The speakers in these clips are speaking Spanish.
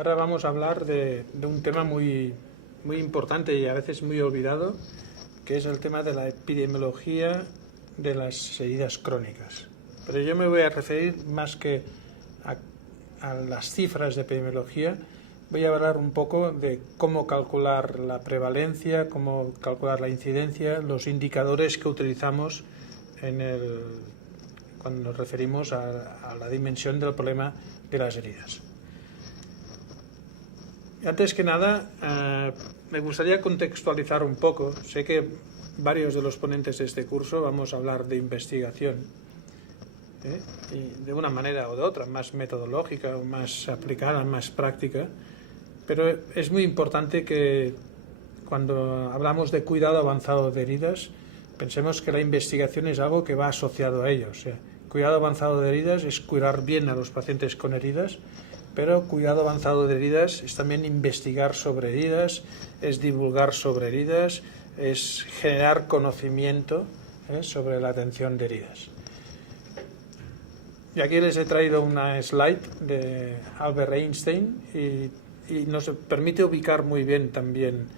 ahora vamos a hablar de un tema muy importante y a veces muy olvidado, que es el tema de la epidemiología de las heridas crónicas. Pero yo me voy a referir más que a las cifras de epidemiología, voy a hablar un poco de cómo calcular la prevalencia, cómo calcular la incidencia, los indicadores que utilizamos cuando nos referimos a la dimensión del problema de las heridas. Antes que nada, me gustaría contextualizar un poco. Sé que varios de los ponentes de este curso vamos a hablar de investigación, y de una manera o de otra, más metodológica, o más aplicada, más práctica, pero es muy importante que cuando hablamos de cuidado avanzado de heridas, pensemos que la investigación es algo que va asociado a ello. O sea, cuidado avanzado de heridas es cuidar bien a los pacientes con heridas, pero cuidado avanzado de heridas es también investigar sobre heridas, es divulgar sobre heridas, es generar conocimiento sobre la atención de heridas. Y aquí les he traído una slide de Albert Einstein y nos permite ubicar muy bien también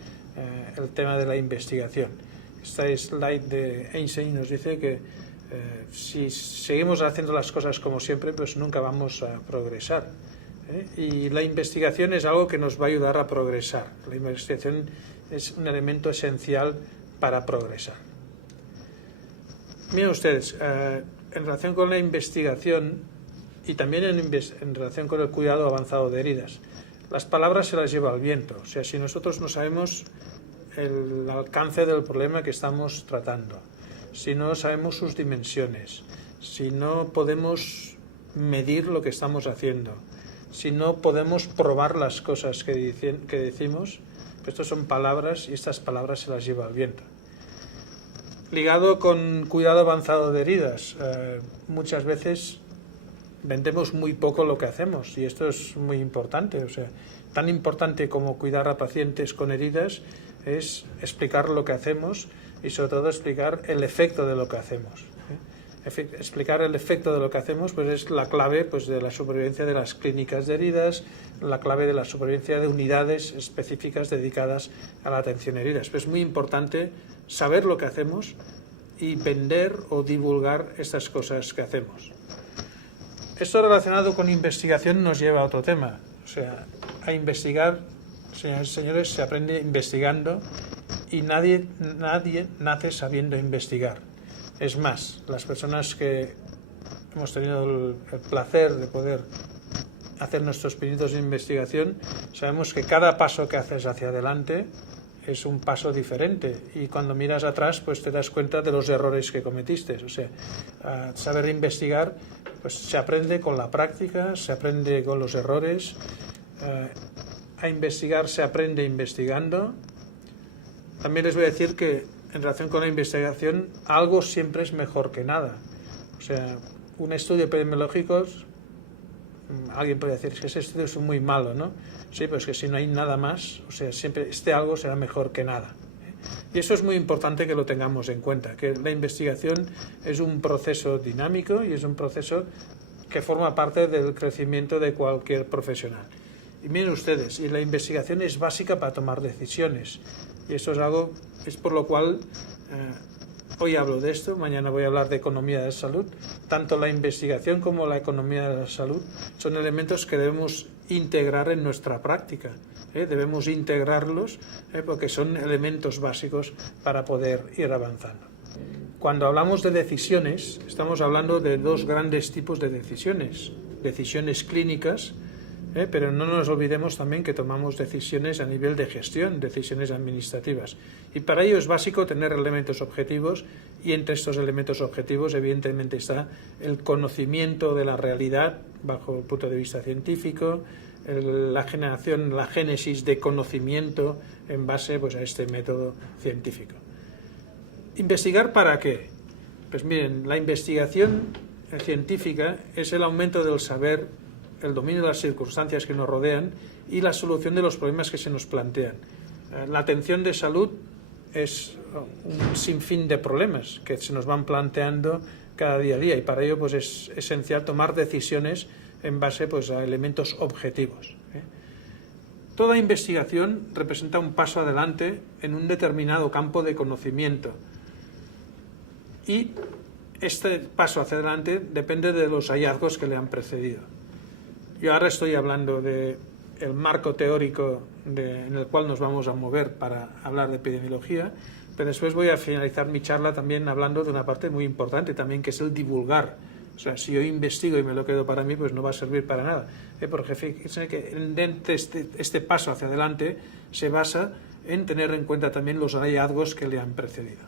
el tema de la investigación. Esta slide de Einstein nos dice que si seguimos haciendo las cosas como siempre, pues nunca vamos a progresar. Y la investigación es algo que nos va a ayudar a progresar. La investigación es un elemento esencial para progresar. Miren ustedes, en relación con la investigación y también en relación con el cuidado avanzado de heridas, las palabras se las lleva el viento. O sea, si nosotros no sabemos el alcance del problema que estamos tratando, si no sabemos sus dimensiones, si no podemos medir lo que estamos haciendo, si no podemos probar las cosas que decimos, pues estas son palabras y estas palabras se las lleva el viento. Ligado con cuidado avanzado de heridas, muchas veces vendemos muy poco lo que hacemos y esto es muy importante. O sea, tan importante como cuidar a pacientes con heridas es explicar lo que hacemos y sobre todo explicar el efecto de lo que hacemos. Explicar el efecto de lo que hacemos pues es la clave pues, de la supervivencia de las clínicas de heridas, la clave de la supervivencia de unidades específicas dedicadas a la atención a heridas. Pues es muy importante saber lo que hacemos y vender o divulgar estas cosas que hacemos. Esto relacionado con investigación nos lleva a otro tema. O sea, a investigar, señores y señores, se aprende investigando y nadie nace sabiendo investigar. Es más, las personas que hemos tenido el placer de poder hacer nuestros pinitos de investigación, sabemos que cada paso que haces hacia adelante es un paso diferente y cuando miras atrás pues te das cuenta de los errores que cometiste. O sea, saber investigar pues se aprende con la práctica, se aprende con los errores, a investigar se aprende investigando. También les voy a decir que en relación con la investigación, algo siempre es mejor que nada. O sea, un estudio epidemiológico, alguien puede decir que ese estudio es muy malo, ¿no? Sí, pero es que si no hay nada más, o sea, siempre algo será mejor que nada. Y eso es muy importante que lo tengamos en cuenta, que la investigación es un proceso dinámico y es un proceso que forma parte del crecimiento de cualquier profesional. Y miren ustedes, y la investigación es básica para tomar decisiones. Y eso es por lo cual hoy hablo de esto, mañana voy a hablar de economía de salud. Tanto la investigación como la economía de la salud son elementos que debemos integrar en nuestra práctica. Debemos integrarlos porque son elementos básicos para poder ir avanzando. Cuando hablamos de decisiones, estamos hablando de dos grandes tipos de decisiones. Decisiones clínicas, pero no nos olvidemos también que tomamos decisiones a nivel de gestión, decisiones administrativas. Y para ello es básico tener elementos objetivos y entre estos elementos objetivos evidentemente está el conocimiento de la realidad bajo el punto de vista científico, la génesis de conocimiento en base pues, a este método científico. ¿Investigar para qué? Pues miren, la investigación científica es el aumento del saber, el dominio de las circunstancias que nos rodean y la solución de los problemas que se nos plantean. La atención de salud es un sinfín de problemas que se nos van planteando cada día a día y para ello pues, es esencial tomar decisiones en base pues, a elementos objetivos. Toda investigación representa un paso adelante en un determinado campo de conocimiento. Y este paso hacia adelante depende de los hallazgos que le han precedido. Yo ahora estoy hablando del marco teórico en el cual nos vamos a mover para hablar de epidemiología, pero después voy a finalizar mi charla también hablando de una parte muy importante también, que es el divulgar. O sea, si yo investigo y me lo quedo para mí, pues no va a servir para nada. Porque fíjense que este paso hacia adelante se basa en tener en cuenta también los hallazgos que le han precedido.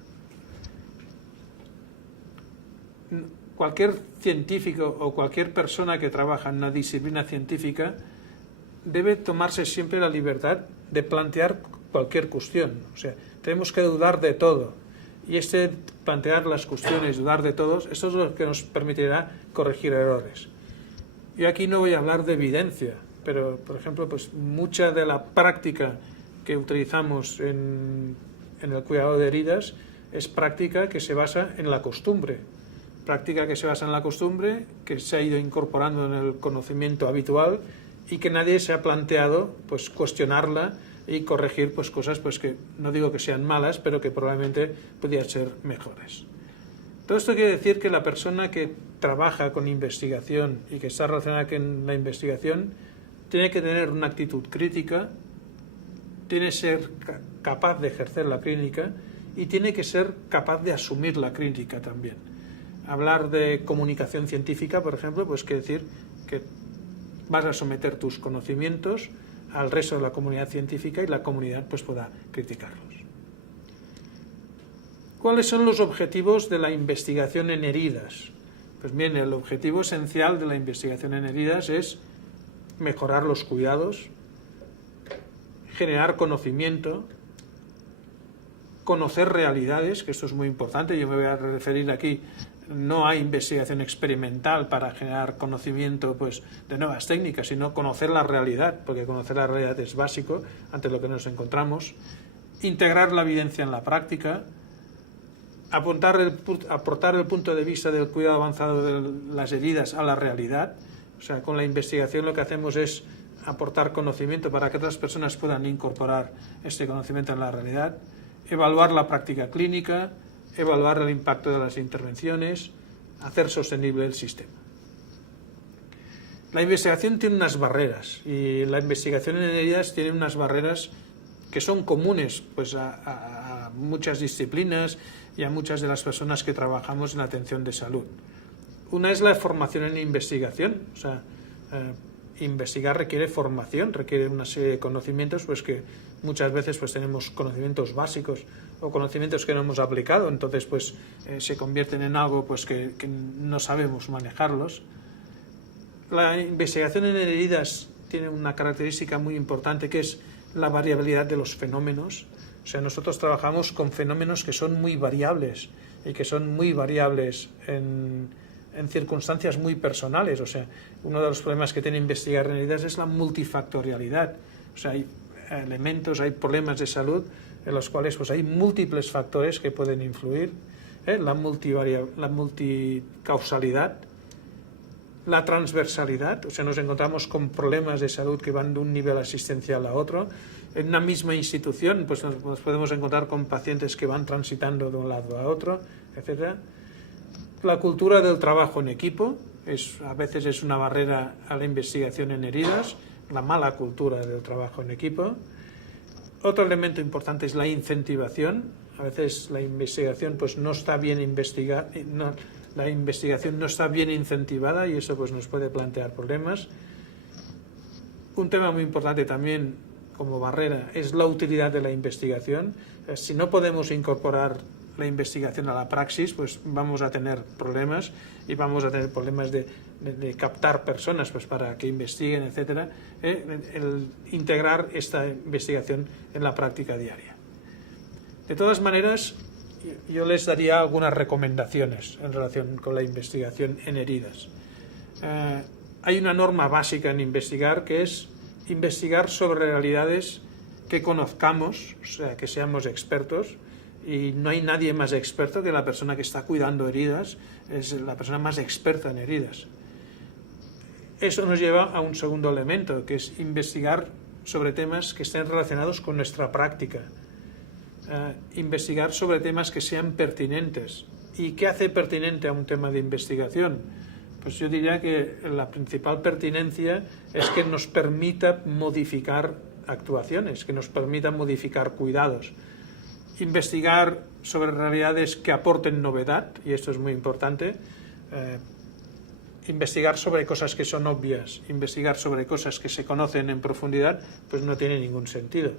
Cualquier científico o cualquier persona que trabaja en una disciplina científica debe tomarse siempre la libertad de plantear cualquier cuestión. O sea, tenemos que dudar de todo. Y plantear las cuestiones, dudar de todos, esto es lo que nos permitirá corregir errores. Yo aquí no voy a hablar de evidencia, pero, por ejemplo, pues mucha de la práctica que utilizamos en el cuidado de heridas es práctica que se basa en la costumbre. Práctica que se basa en la costumbre, que se ha ido incorporando en el conocimiento habitual y que nadie se ha planteado pues cuestionarla y corregir pues cosas pues que no digo que sean malas, pero que probablemente podrían ser mejores. Todo esto quiere decir que la persona que trabaja con investigación y que está relacionada con la investigación tiene que tener una actitud crítica, tiene que ser capaz de ejercer la crítica y tiene que ser capaz de asumir la crítica también. Hablar de comunicación científica, por ejemplo, pues quiere decir que vas a someter tus conocimientos al resto de la comunidad científica y la comunidad pues pueda criticarlos. ¿Cuáles son los objetivos de la investigación en heridas? Pues bien, el objetivo esencial de la investigación en heridas es mejorar los cuidados, generar conocimiento, conocer realidades, que esto es muy importante. Yo me voy a referir aquí, no hay investigación experimental para generar conocimiento pues, de nuevas técnicas, sino conocer la realidad, porque conocer la realidad es básico ante lo que nos encontramos. Integrar la evidencia en la práctica, aportar el punto de vista del cuidado avanzado de las heridas a la realidad. O sea, con la investigación lo que hacemos es aportar conocimiento para que otras personas puedan incorporar este conocimiento en la realidad. Evaluar la práctica clínica, evaluar el impacto de las intervenciones, hacer sostenible el sistema. La investigación tiene unas barreras y la investigación en heridas tiene unas barreras que son comunes pues, a muchas disciplinas y a muchas de las personas que trabajamos en la atención de salud. Una es la formación en investigación, o sea, investigar requiere formación, requiere una serie de conocimientos pues que muchas veces pues tenemos conocimientos básicos o conocimientos que no hemos aplicado, entonces pues se convierten en algo pues que no sabemos manejarlos. La investigación en heridas tiene una característica muy importante que es la variabilidad de los fenómenos. O sea, nosotros trabajamos con fenómenos que son muy variables y que son muy variables en circunstancias muy personales. O sea, uno de los problemas que tiene investigar en heridas es la multifactorialidad. O sea, hay elementos, hay problemas de salud en los cuales pues, hay múltiples factores que pueden influir. La multicausalidad, la transversalidad, o sea, nos encontramos con problemas de salud que van de un nivel asistencial a otro. En una misma institución pues nos podemos encontrar con pacientes que van transitando de un lado a otro, etc. La cultura del trabajo en equipo a veces es una barrera a la investigación en heridas, la mala cultura del trabajo en equipo. Otro elemento importante es la incentivación. A veces la investigación pues no está bien la investigación no está bien incentivada y eso pues nos puede plantear problemas. Un tema muy importante también como barrera es la utilidad de la investigación. Si no podemos incorporar la investigación a la praxis, pues vamos a tener problemas y vamos a tener problemas de captar personas pues para que investiguen, etcétera. El integrar esta investigación en la práctica diaria. De todas maneras, yo les daría algunas recomendaciones en relación con la investigación en heridas. Hay una norma básica en investigar que es investigar sobre realidades que conozcamos, o sea, que seamos expertos, y no hay nadie más experto que la persona que está cuidando heridas, es la persona más experta en heridas. Eso nos lleva a un segundo elemento, que es investigar sobre temas que estén relacionados con nuestra práctica, investigar sobre temas que sean pertinentes. ¿Y qué hace pertinente a un tema de investigación? Pues yo diría que la principal pertinencia es que nos permita modificar actuaciones, que nos permita modificar cuidados. Investigar sobre realidades que aporten novedad, y esto es muy importante. Investigar sobre cosas que son obvias, investigar sobre cosas que se conocen en profundidad, pues no tiene ningún sentido.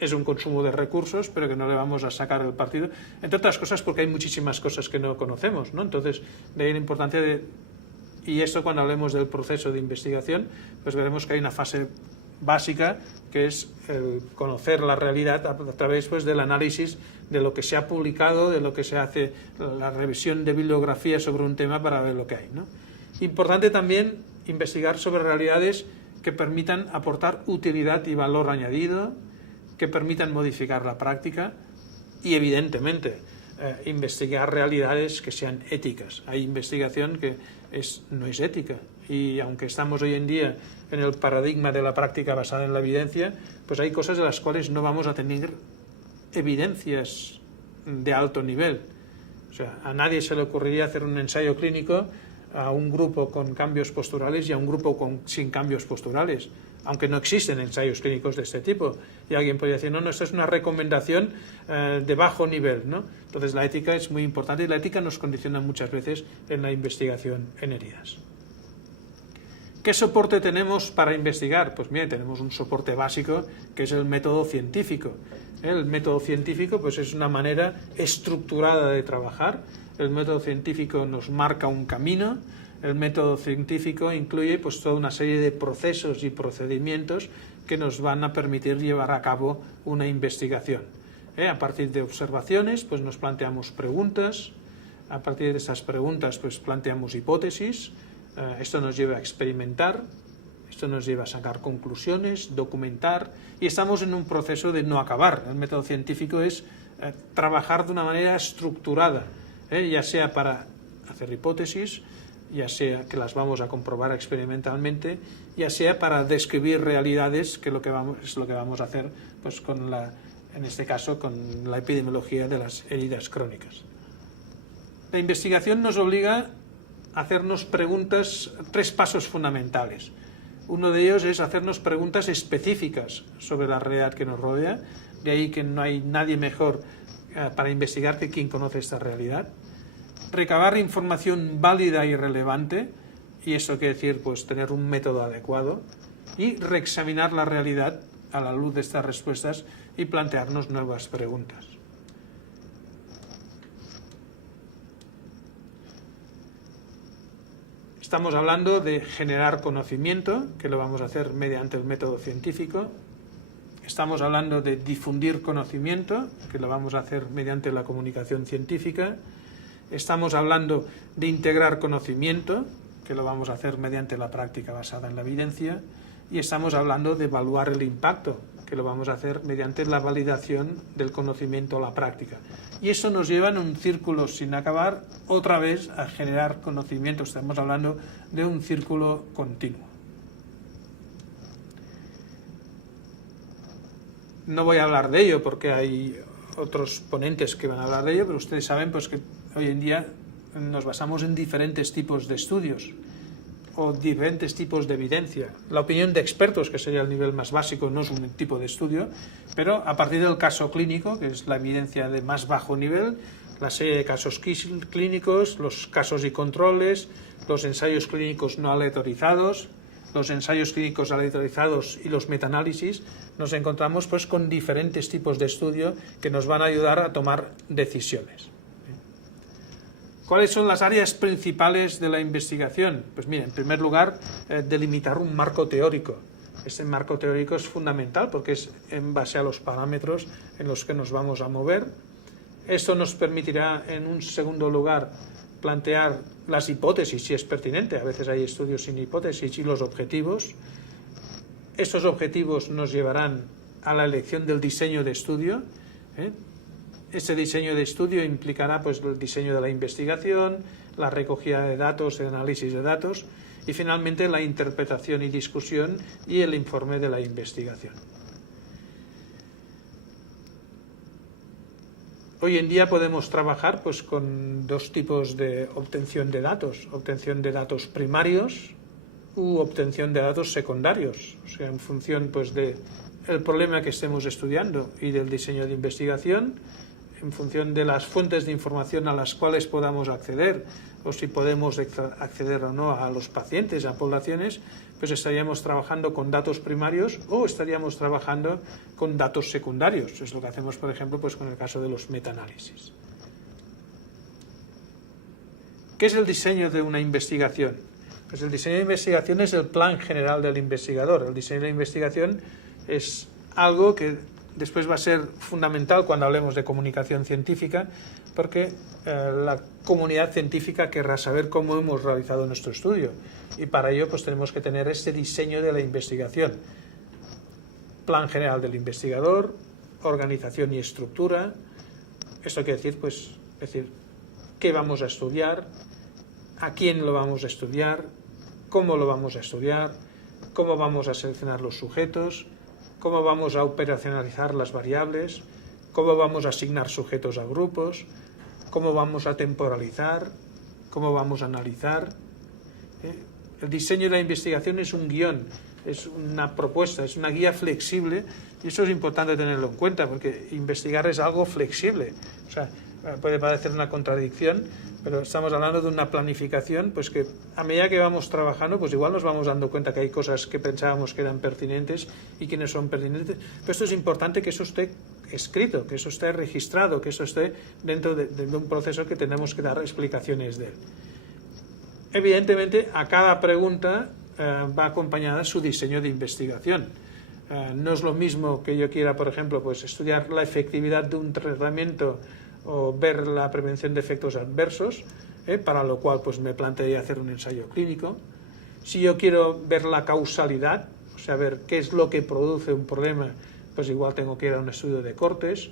Es un consumo de recursos, pero que no le vamos a sacar el partido, entre otras cosas porque hay muchísimas cosas que no conocemos, ¿no? Entonces, de ahí la importancia de... Y esto, cuando hablemos del proceso de investigación, pues veremos que hay una fase básica, que es el conocer la realidad a través, pues, del análisis de lo que se ha publicado, de lo que se hace, la revisión de bibliografía sobre un tema para ver lo que hay, ¿no? Importante también investigar sobre realidades que permitan aportar utilidad y valor añadido, que permitan modificar la práctica y, evidentemente, investigar realidades que sean éticas. Hay investigación que no es ética, y aunque estamos hoy en día en el paradigma de la práctica basada en la evidencia, pues hay cosas de las cuales no vamos a tener evidencias de alto nivel. O sea, a nadie se le ocurriría hacer un ensayo clínico a un grupo con cambios posturales y a un grupo sin cambios posturales, aunque no existen ensayos clínicos de este tipo. Y alguien podría decir, no, esto es una recomendación de bajo nivel, ¿no? Entonces la ética es muy importante, y la ética nos condiciona muchas veces en la investigación en heridas. ¿Qué soporte tenemos para investigar? Pues mire, tenemos un soporte básico, que es el método científico. El método científico, pues, es una manera estructurada de trabajar. El método científico nos marca un camino. El método científico incluye, pues, toda una serie de procesos y procedimientos que nos van a permitir llevar a cabo una investigación. A partir de observaciones, pues, nos planteamos preguntas. A partir de esas preguntas, pues, planteamos hipótesis. Esto nos lleva a experimentar, esto nos lleva a sacar conclusiones, documentar, y estamos en un proceso de no acabar. El método científico es trabajar de una manera estructurada, ya sea para hacer hipótesis, ya sea que las vamos a comprobar experimentalmente, ya sea para describir realidades, que es lo que vamos a hacer, pues, en este caso con la epidemiología de las heridas crónicas. La investigación nos obliga a hacernos preguntas, 3 pasos fundamentales. Uno de ellos es hacernos preguntas específicas sobre la realidad que nos rodea, de ahí que no hay nadie mejor para investigar que quien conoce esta realidad. Recabar información válida y relevante, y eso quiere decir, pues, tener un método adecuado, y reexaminar la realidad a la luz de estas respuestas y plantearnos nuevas preguntas. Estamos hablando de generar conocimiento, que lo vamos a hacer mediante el método científico. Estamos hablando de difundir conocimiento, que lo vamos a hacer mediante la comunicación científica. Estamos hablando de integrar conocimiento, que lo vamos a hacer mediante la práctica basada en la evidencia. Y estamos hablando de evaluar el impacto, que lo vamos a hacer mediante la validación del conocimiento a la práctica. Y eso nos lleva en un círculo sin acabar, otra vez, a generar conocimiento. Estamos hablando de un círculo continuo. No voy a hablar de ello porque hay otros ponentes que van a hablar de ello, pero ustedes saben, pues, que hoy en día nos basamos en diferentes tipos de estudios o diferentes tipos de evidencia. La opinión de expertos, que sería el nivel más básico, no es un tipo de estudio, pero a partir del caso clínico, que es la evidencia de más bajo nivel, la serie de casos clínicos, los casos y controles, los ensayos clínicos no aleatorizados, los ensayos clínicos aleatorizados y los metaanálisis, nos encontramos, pues, con diferentes tipos de estudio que nos van a ayudar a tomar decisiones. ¿Cuáles son las áreas principales de la investigación? Pues mira, en primer lugar, delimitar un marco teórico. Este marco teórico es fundamental porque es en base a los parámetros en los que nos vamos a mover. Esto nos permitirá, en un segundo lugar, plantear las hipótesis, si es pertinente. A veces hay estudios sin hipótesis, y los objetivos. Estos objetivos nos llevarán a la elección del diseño de estudio. Este diseño de estudio implicará, pues, el diseño de la investigación, la recogida de datos, el análisis de datos y finalmente la interpretación y discusión y el informe de la investigación. Hoy en día podemos trabajar pues, con dos tipos de obtención de datos primarios u obtención de datos secundarios, o sea, en función pues, del problema que estemos estudiando y del diseño de investigación, en función de las fuentes de información a las cuales podamos acceder o si podemos acceder o no a los pacientes, a poblaciones, pues estaríamos trabajando con datos primarios o estaríamos trabajando con datos secundarios. Es lo que hacemos, por ejemplo, pues con el caso de los metaanálisis. ¿Qué es el diseño de una investigación? Pues el diseño de investigación es el plan general del investigador. El diseño de investigación es algo que después va a ser fundamental cuando hablemos de comunicación científica, porque la comunidad científica querrá saber cómo hemos realizado nuestro estudio y para ello pues tenemos que tener este diseño de la investigación. Plan general del investigador, organización y estructura. Esto quiere decir, pues, qué vamos a estudiar, a quién lo vamos a estudiar, cómo lo vamos a estudiar, cómo vamos a seleccionar los sujetos, cómo vamos a operacionalizar las variables, cómo vamos a asignar sujetos a grupos, cómo vamos a temporalizar, cómo vamos a analizar. El diseño de la investigación es un guión, es una propuesta, es una guía flexible y eso es importante tenerlo en cuenta porque investigar es algo flexible. O sea, puede parecer una contradicción, pero estamos hablando de una planificación pues que a medida que vamos trabajando pues igual nos vamos dando cuenta que hay cosas que pensábamos que eran pertinentes y que no son pertinentes, pero esto es importante que eso esté escrito, que eso esté registrado, que eso esté dentro de un proceso que tenemos que dar explicaciones de él. Evidentemente a cada pregunta va acompañada su diseño de investigación. No es lo mismo que yo quiera, por ejemplo, pues estudiar la efectividad de un tratamiento o ver la prevención de efectos adversos, para lo cual pues me plantearía hacer un ensayo clínico. Si yo quiero ver la causalidad, o sea, ver qué es lo que produce un problema, pues igual tengo que ir a un estudio de cortes.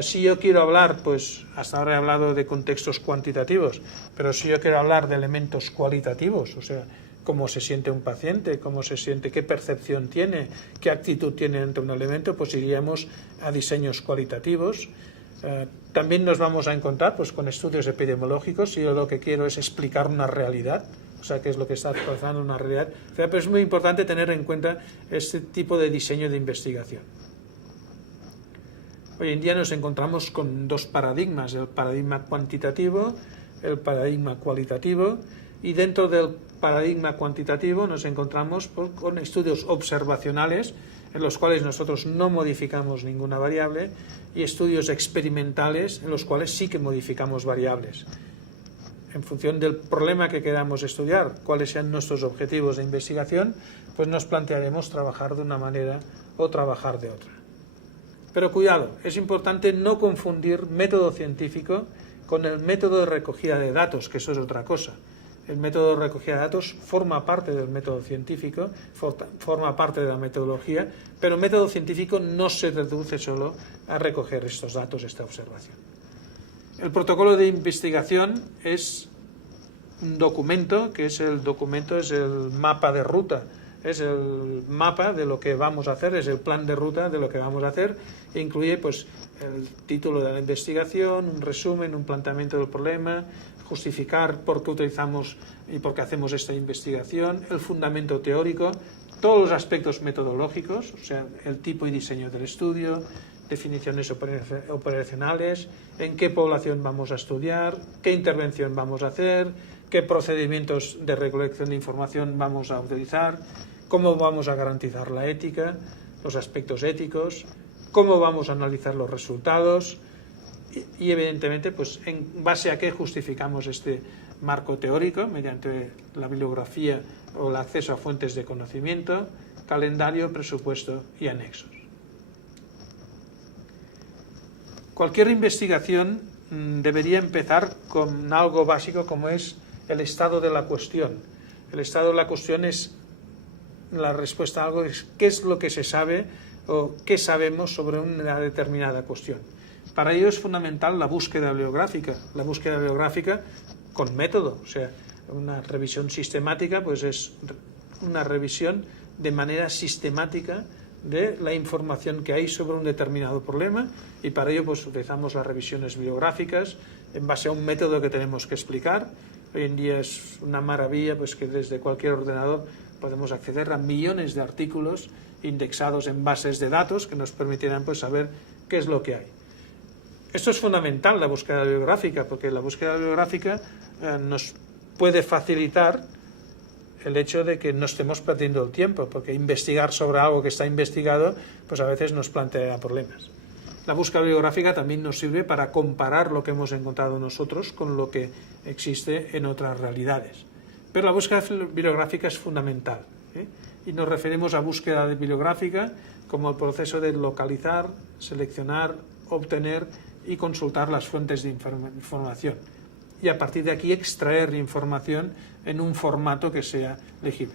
Si yo quiero hablar, pues hasta ahora he hablado de contextos cuantitativos, pero si yo quiero hablar de elementos cualitativos, o sea, cómo se siente un paciente, cómo se siente, qué percepción tiene, qué actitud tiene ante un elemento, pues iríamos a diseños cualitativos. También nos vamos a encontrar pues, con estudios epidemiológicos si yo lo que quiero es explicar una realidad, o sea, qué es lo que está pasando en una realidad. Pero es muy importante tener en cuenta este tipo de diseño de investigación. Hoy en día nos encontramos con dos paradigmas, el paradigma cuantitativo, el paradigma cualitativo, y dentro del paradigma cuantitativo nos encontramos pues, con estudios observacionales en los cuales nosotros no modificamos ninguna variable y estudios experimentales en los cuales sí que modificamos variables. En función del problema que queramos estudiar, cuáles sean nuestros objetivos de investigación, pues nos plantearemos trabajar de una manera o trabajar de otra. Pero cuidado, es importante no confundir método científico con el método de recogida de datos, que eso es otra cosa. El método de recogida de datos forma parte del método científico, forma parte de la metodología, pero el método científico no se reduce solo a recoger estos datos, esta observación. El protocolo de investigación es un documento, que es el mapa de ruta, es el mapa de lo que vamos a hacer, es el plan de ruta de lo que vamos a hacer, e incluye pues, el título de la investigación, un resumen, un planteamiento del problema, justificar por qué utilizamos y por qué hacemos esta investigación, el fundamento teórico, todos los aspectos metodológicos, o sea, el tipo y diseño del estudio, definiciones operacionales, en qué población vamos a estudiar, qué intervención vamos a hacer, qué procedimientos de recolección de información vamos a utilizar, cómo vamos a garantizar la ética, los aspectos éticos, cómo vamos a analizar los resultados y evidentemente pues en base a qué justificamos este marco teórico mediante la bibliografía o el acceso a fuentes de conocimiento, calendario, presupuesto y anexos. Cualquier investigación debería empezar con algo básico como es el estado de la cuestión. El estado de la cuestión es la respuesta a algo, es qué es lo que se sabe o qué sabemos sobre una determinada cuestión. Para ello es fundamental la búsqueda bibliográfica. La búsqueda bibliográfica con método. O sea, una revisión sistemática pues es una revisión de manera sistemática de la información que hay sobre un determinado problema, y para ello pues utilizamos las revisiones bibliográficas en base a un método que tenemos que explicar. Hoy en día es una maravilla pues que desde cualquier ordenador podemos acceder a millones de artículos indexados en bases de datos que nos permitirán pues saber qué es lo que hay. Esto es fundamental, la búsqueda bibliográfica, porque la búsqueda bibliográfica nos puede facilitar el hecho de que no estemos perdiendo el tiempo, porque investigar sobre algo que está investigado pues a veces nos plantea problemas. La búsqueda bibliográfica también nos sirve para comparar lo que hemos encontrado nosotros con lo que existe en otras realidades. Pero la búsqueda bibliográfica es fundamental, y nos referimos a búsqueda bibliográfica como el proceso de localizar, seleccionar, obtener y consultar las fuentes de información, y a partir de aquí extraer información en un formato que sea legible.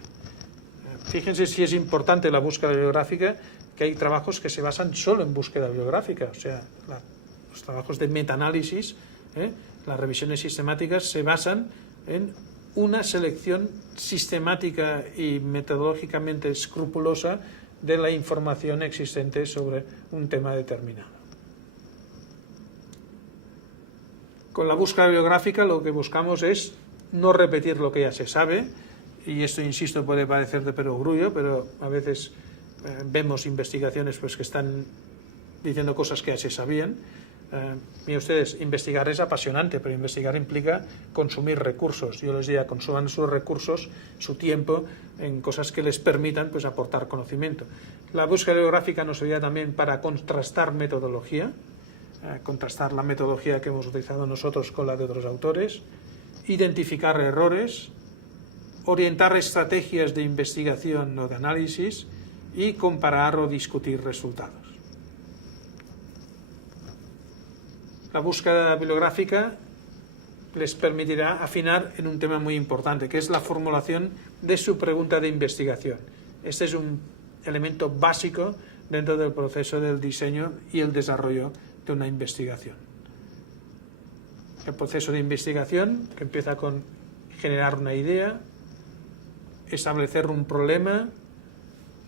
Fíjense si es importante la búsqueda bibliográfica, que hay trabajos que se basan solo en búsqueda bibliográfica, o sea, los trabajos de metaanálisis, las revisiones sistemáticas se basan en una selección sistemática y metodológicamente escrupulosa de la información existente sobre un tema determinado. Con la búsqueda bibliográfica lo que buscamos es no repetir lo que ya se sabe, y esto, insisto, puede parecer de perogrullo, pero a veces vemos investigaciones pues que están diciendo cosas que ya se sabían. Miren ustedes, investigar es apasionante, pero investigar implica consumir recursos. Yo les diría, consuman sus recursos, su tiempo, en cosas que les permitan pues aportar conocimiento. La búsqueda bibliográfica nos ayuda también para contrastar metodología, contrastar la metodología que hemos utilizado nosotros con la de otros autores, identificar errores, orientar estrategias de investigación o de análisis y comparar o discutir resultados. La búsqueda bibliográfica les permitirá afinar en un tema muy importante, que es la formulación de su pregunta de investigación. Este es un elemento básico dentro del proceso del diseño y el desarrollo de una investigación. El proceso de investigación, que empieza con generar una idea, establecer un problema,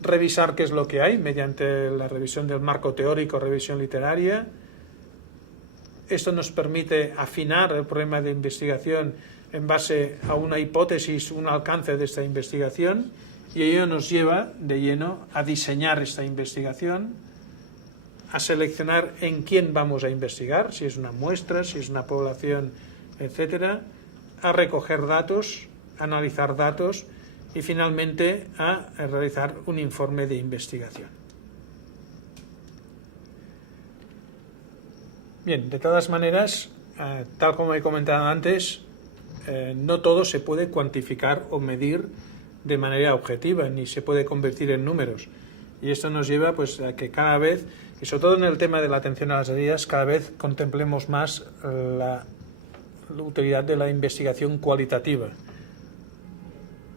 revisar qué es lo que hay mediante la revisión del marco teórico, revisión literaria. Esto nos permite afinar el problema de investigación en base a una hipótesis, un alcance de esta investigación, y ello nos lleva de lleno a diseñar esta investigación, a seleccionar en quién vamos a investigar, si es una muestra, si es una población, etcétera, a recoger datos, analizar datos y finalmente a realizar un informe de investigación. Bien, de todas maneras, tal como he comentado antes, no todo se puede cuantificar o medir de manera objetiva, ni se puede convertir en números. Y esto nos lleva pues a que cada vez, y sobre todo en el tema de la atención a las heridas, cada vez contemplemos más la utilidad de la investigación cualitativa.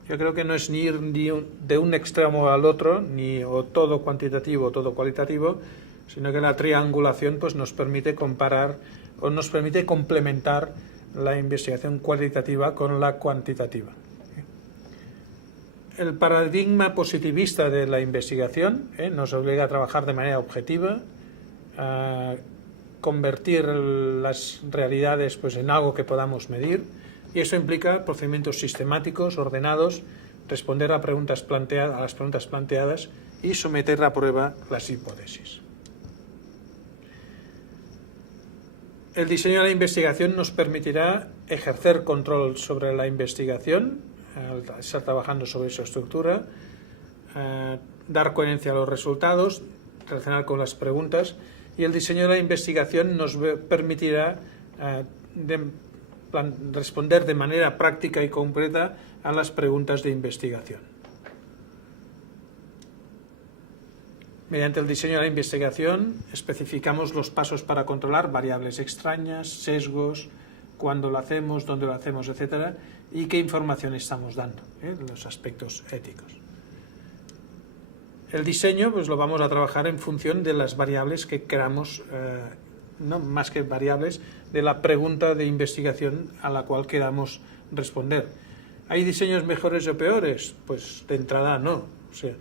Yo creo que no es ni ir de un extremo al otro, ni o todo cuantitativo o todo cualitativo, sino que la triangulación pues nos permite comparar o nos permite complementar la investigación cualitativa con la cuantitativa. El paradigma positivista de la investigación nos obliga a trabajar de manera objetiva, a convertir las realidades pues en algo que podamos medir, y eso implica procedimientos sistemáticos, ordenados, responder a las preguntas planteadas y someter a prueba las hipótesis. El diseño de la investigación nos permitirá ejercer control sobre la investigación, al estar trabajando sobre su estructura, dar coherencia a los resultados, relacionar con las preguntas, y el diseño de la investigación nos permitirá responder de manera práctica y concreta a las preguntas de investigación. Mediante el diseño de la investigación especificamos los pasos para controlar variables extrañas, sesgos, cuándo lo hacemos, dónde lo hacemos, etcétera, y qué información estamos dando, los aspectos éticos. El diseño pues lo vamos a trabajar en función de las variables que queramos no más que variables, de la pregunta de investigación a la cual queramos responder. ¿Hay diseños mejores o peores? Pues de entrada no. O sea,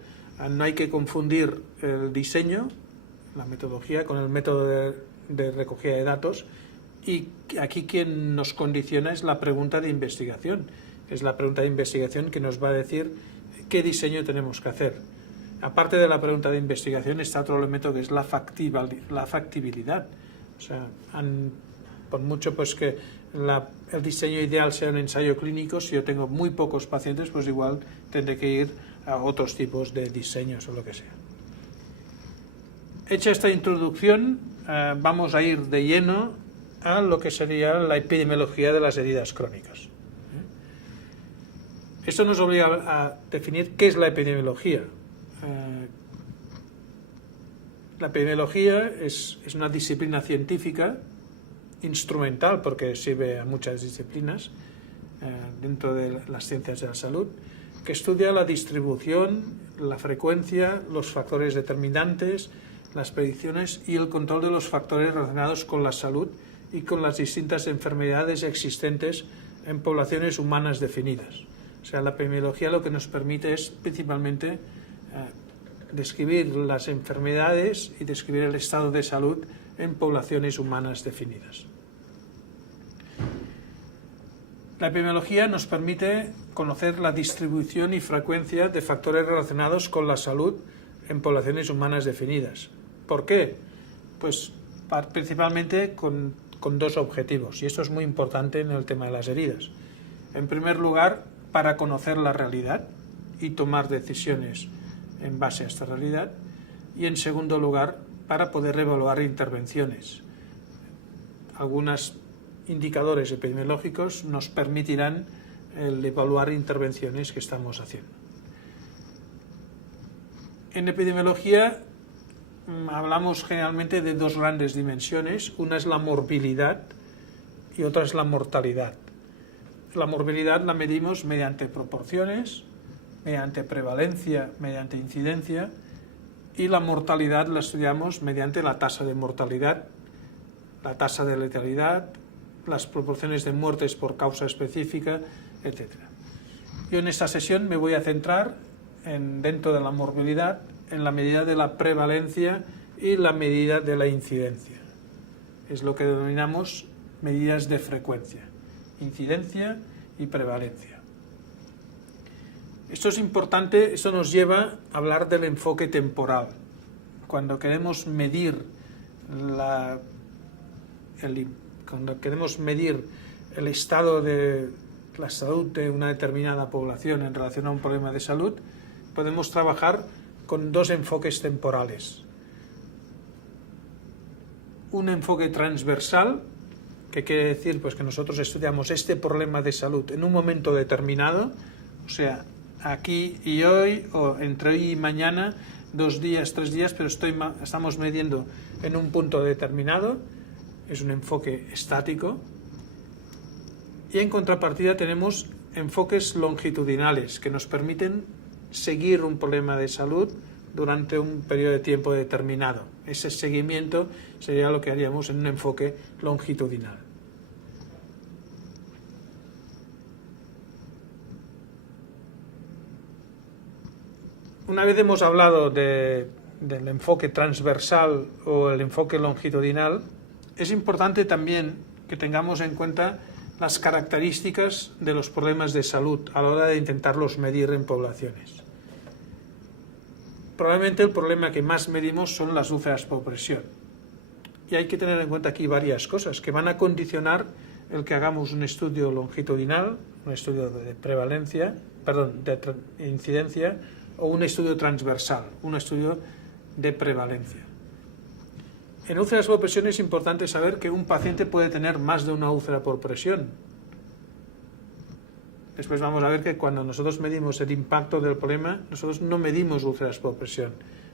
no hay que confundir el diseño, la metodología, con el método de recogida de datos, y aquí quien nos condiciona es la pregunta de investigación. Es la pregunta de investigación que nos va a decir qué diseño tenemos que hacer. Aparte de la pregunta de investigación está otro elemento que es la factibilidad. O sea, por mucho pues que el diseño ideal sea un ensayo clínico, si yo tengo muy pocos pacientes, pues igual tendré que ir a otros tipos de diseños o lo que sea. Hecha esta introducción, vamos a ir de lleno a lo que sería la epidemiología de las heridas crónicas. Esto nos obliga a definir qué es la epidemiología. La epidemiología es una disciplina científica instrumental, porque sirve a muchas disciplinas dentro de las ciencias de la salud, que estudia la distribución, la frecuencia, los factores determinantes, las predicciones y el control de los factores relacionados con la salud y con las distintas enfermedades existentes en poblaciones humanas definidas. O sea, la epidemiología lo que nos permite es principalmente describir las enfermedades y describir el estado de salud en poblaciones humanas definidas. La epidemiología nos permite conocer la distribución y frecuencia de factores relacionados con la salud en poblaciones humanas definidas. ¿Por qué? Pues principalmente con dos objetivos, y esto es muy importante en el tema de las heridas. En primer lugar, para conocer la realidad y tomar decisiones en base a esta realidad, y en segundo lugar, para poder evaluar intervenciones. Algunos indicadores epidemiológicos nos permitirán el evaluar intervenciones que estamos haciendo. En epidemiología hablamos generalmente de dos grandes dimensiones. Una es la morbilidad y otra es la mortalidad. La morbilidad la medimos mediante proporciones, mediante prevalencia, mediante incidencia, y la mortalidad la estudiamos mediante la tasa de mortalidad, la tasa de letalidad, las proporciones de muertes por causa específica, etc. Yo en esta sesión me voy a centrar dentro de la morbilidad en la medida de la prevalencia y la medida de la incidencia. Es lo que denominamos medidas de frecuencia, incidencia y prevalencia. Esto es importante, esto nos lleva a hablar del enfoque temporal. Cuando queremos medir el estado de la salud de una determinada población en relación a un problema de salud, podemos trabajar con dos enfoques temporales. Un enfoque transversal, que quiere decir pues que nosotros estudiamos este problema de salud en un momento determinado, o sea, aquí y hoy, o entre hoy y mañana, 2 días, 3 días, pero estamos midiendo en un punto determinado. Es un enfoque estático. Y en contrapartida tenemos enfoques longitudinales que nos permiten seguir un problema de salud durante un periodo de tiempo determinado. Ese seguimiento sería lo que haríamos en un enfoque longitudinal. Una vez hemos hablado del enfoque transversal o el enfoque longitudinal, es importante también que tengamos en cuenta las características de los problemas de salud a la hora de intentarlos medir en poblaciones. Probablemente el problema que más medimos son las úlceras por presión. Y hay que tener en cuenta aquí varias cosas que van a condicionar el que hagamos un estudio longitudinal, un estudio de prevalencia, de incidencia, o un estudio transversal, un estudio de prevalencia. En úlceras por presión es importante saber que un paciente puede tener más de una úlcera por presión. Después vamos a ver que cuando nosotros medimos el impacto del problema, nosotros no medimos úlceras por presión,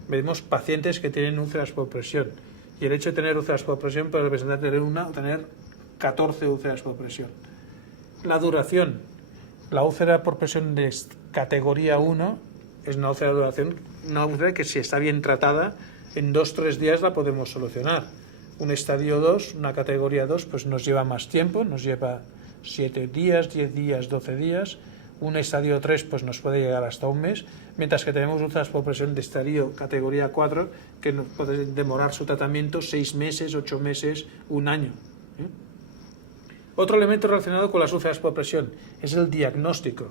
medimos pacientes que tienen úlceras por presión. Y el hecho de tener úlceras por presión puede representar tener una o tener 14 úlceras por presión. La duración. La úlcera por presión de categoría 1 es una úlcera que si está bien tratada, en 2 o 3 días la podemos solucionar. Un estadio 2, una categoría 2, pues nos lleva más tiempo, nos lleva 7 días, 10 días, 12 días. Un estadio 3 pues nos puede llegar hasta un mes, mientras que tenemos úlceras por presión de estadio categoría 4 que nos puede demorar su tratamiento 6 meses, 8 meses, un año. Otro elemento relacionado con las úlceras por presión es el diagnóstico.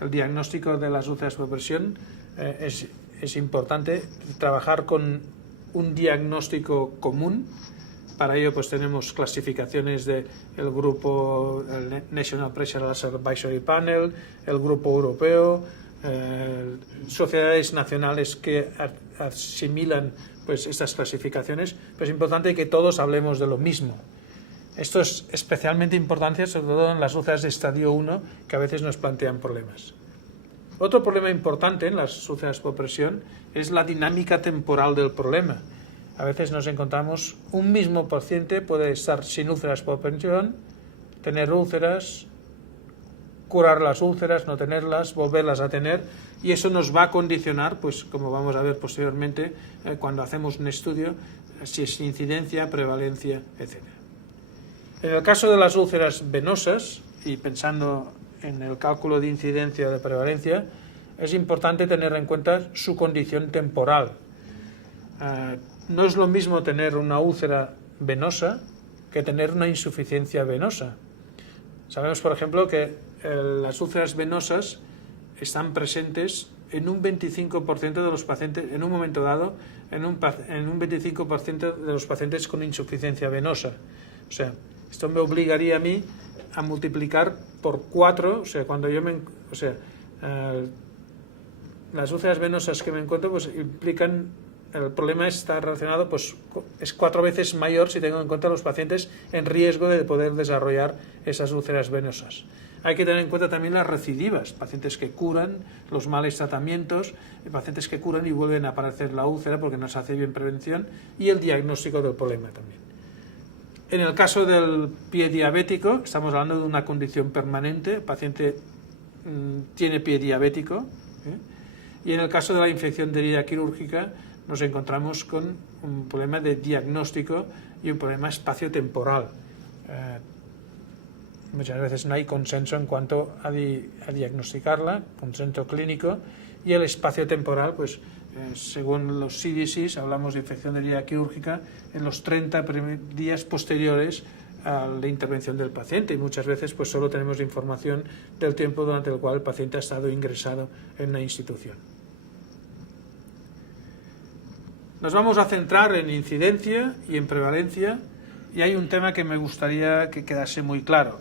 El diagnóstico de las úlceras por presión es importante trabajar con un diagnóstico común. Para ello pues tenemos clasificaciones del grupo, el National Pressure Advisory Panel, el grupo europeo, sociedades nacionales que asimilan pues estas clasificaciones. Pues es importante que todos hablemos de lo mismo. Esto es especialmente importante sobre todo en las úlceras de estadio 1 que a veces nos plantean problemas. Otro problema importante en las úlceras por presión es la dinámica temporal del problema. A veces nos encontramos, un mismo paciente puede estar sin úlceras por presión, tener úlceras, curar las úlceras, no tenerlas, volverlas a tener, y eso nos va a condicionar, pues como vamos a ver posteriormente, cuando hacemos un estudio, si es incidencia, prevalencia, etc. En el caso de las úlceras venosas, y pensando en el cálculo de incidencia o de prevalencia, es importante tener en cuenta su condición temporal. No es lo mismo tener una úlcera venosa que tener una insuficiencia venosa. Sabemos, por ejemplo, que las úlceras venosas están presentes en un 25% de los pacientes, en un momento dado, en un 25% de los pacientes con insuficiencia venosa. O sea, esto me obligaría a mí a multiplicar por 4, o sea, cuando yo las úlceras venosas que me encuentro, pues implican, el problema está relacionado, pues es 4 veces mayor si tengo en cuenta los pacientes en riesgo de poder desarrollar esas úlceras venosas. Hay que tener en cuenta también las recidivas, pacientes que curan, los males tratamientos, pacientes que curan y vuelven a aparecer la úlcera porque no se hace bien prevención, y el diagnóstico del problema también. En el caso del pie diabético, estamos hablando de una condición permanente, el paciente tiene pie diabético, y en el caso de la infección de herida quirúrgica nos encontramos con un problema de diagnóstico y un problema espaciotemporal. Muchas veces no hay consenso en cuanto a diagnosticarla, consenso clínico, y el espacio temporal, pues según los CDCs, hablamos de infección de herida quirúrgica en los 30 días posteriores a la intervención del paciente, y muchas veces pues solo tenemos información del tiempo durante el cual el paciente ha estado ingresado en la institución. Nos vamos a centrar en incidencia y en prevalencia, y hay un tema que me gustaría que quedase muy claro,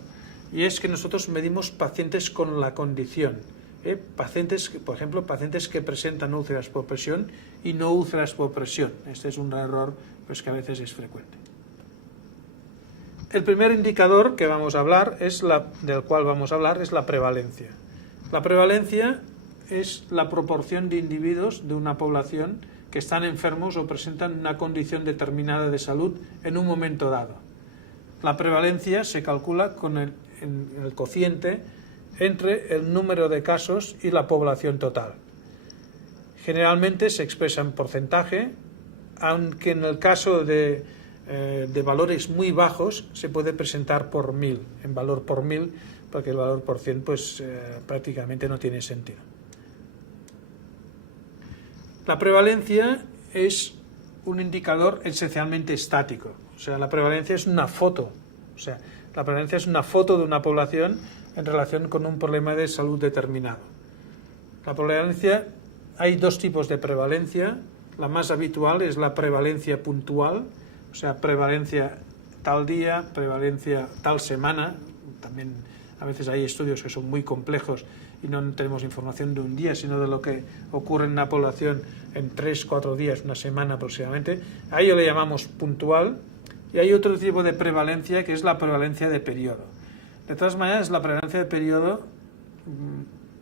y es que nosotros medimos pacientes con la condición. Pacientes, por ejemplo, pacientes que presentan úlceras por presión y no úlceras por presión. Este es un error pues, que a veces es frecuente. El primer indicador que vamos a hablar del cual vamos a hablar es la prevalencia. La prevalencia es la proporción de individuos de una población que están enfermos o presentan una condición determinada de salud en un momento dado. La prevalencia se calcula con el cociente entre el número de casos y la población total. Generalmente se expresa en porcentaje, aunque en el caso de valores muy bajos se puede presentar por 1000, en valor por 1000, porque el valor por 100 pues, prácticamente no tiene sentido. La prevalencia es un indicador esencialmente estático, o sea, la prevalencia es una foto, o sea, la prevalencia es una foto de una población en relación con un problema de salud determinado. La prevalencia, hay dos tipos de prevalencia. La más habitual es la prevalencia puntual, o sea, prevalencia tal día, prevalencia tal semana. También a veces hay estudios que son muy complejos y no tenemos información de un día, sino de lo que ocurre en una población en 3-4 días, una semana aproximadamente. A ello le llamamos puntual. Y hay otro tipo de prevalencia que es la prevalencia de periodo. De todas maneras, la prevalencia de periodo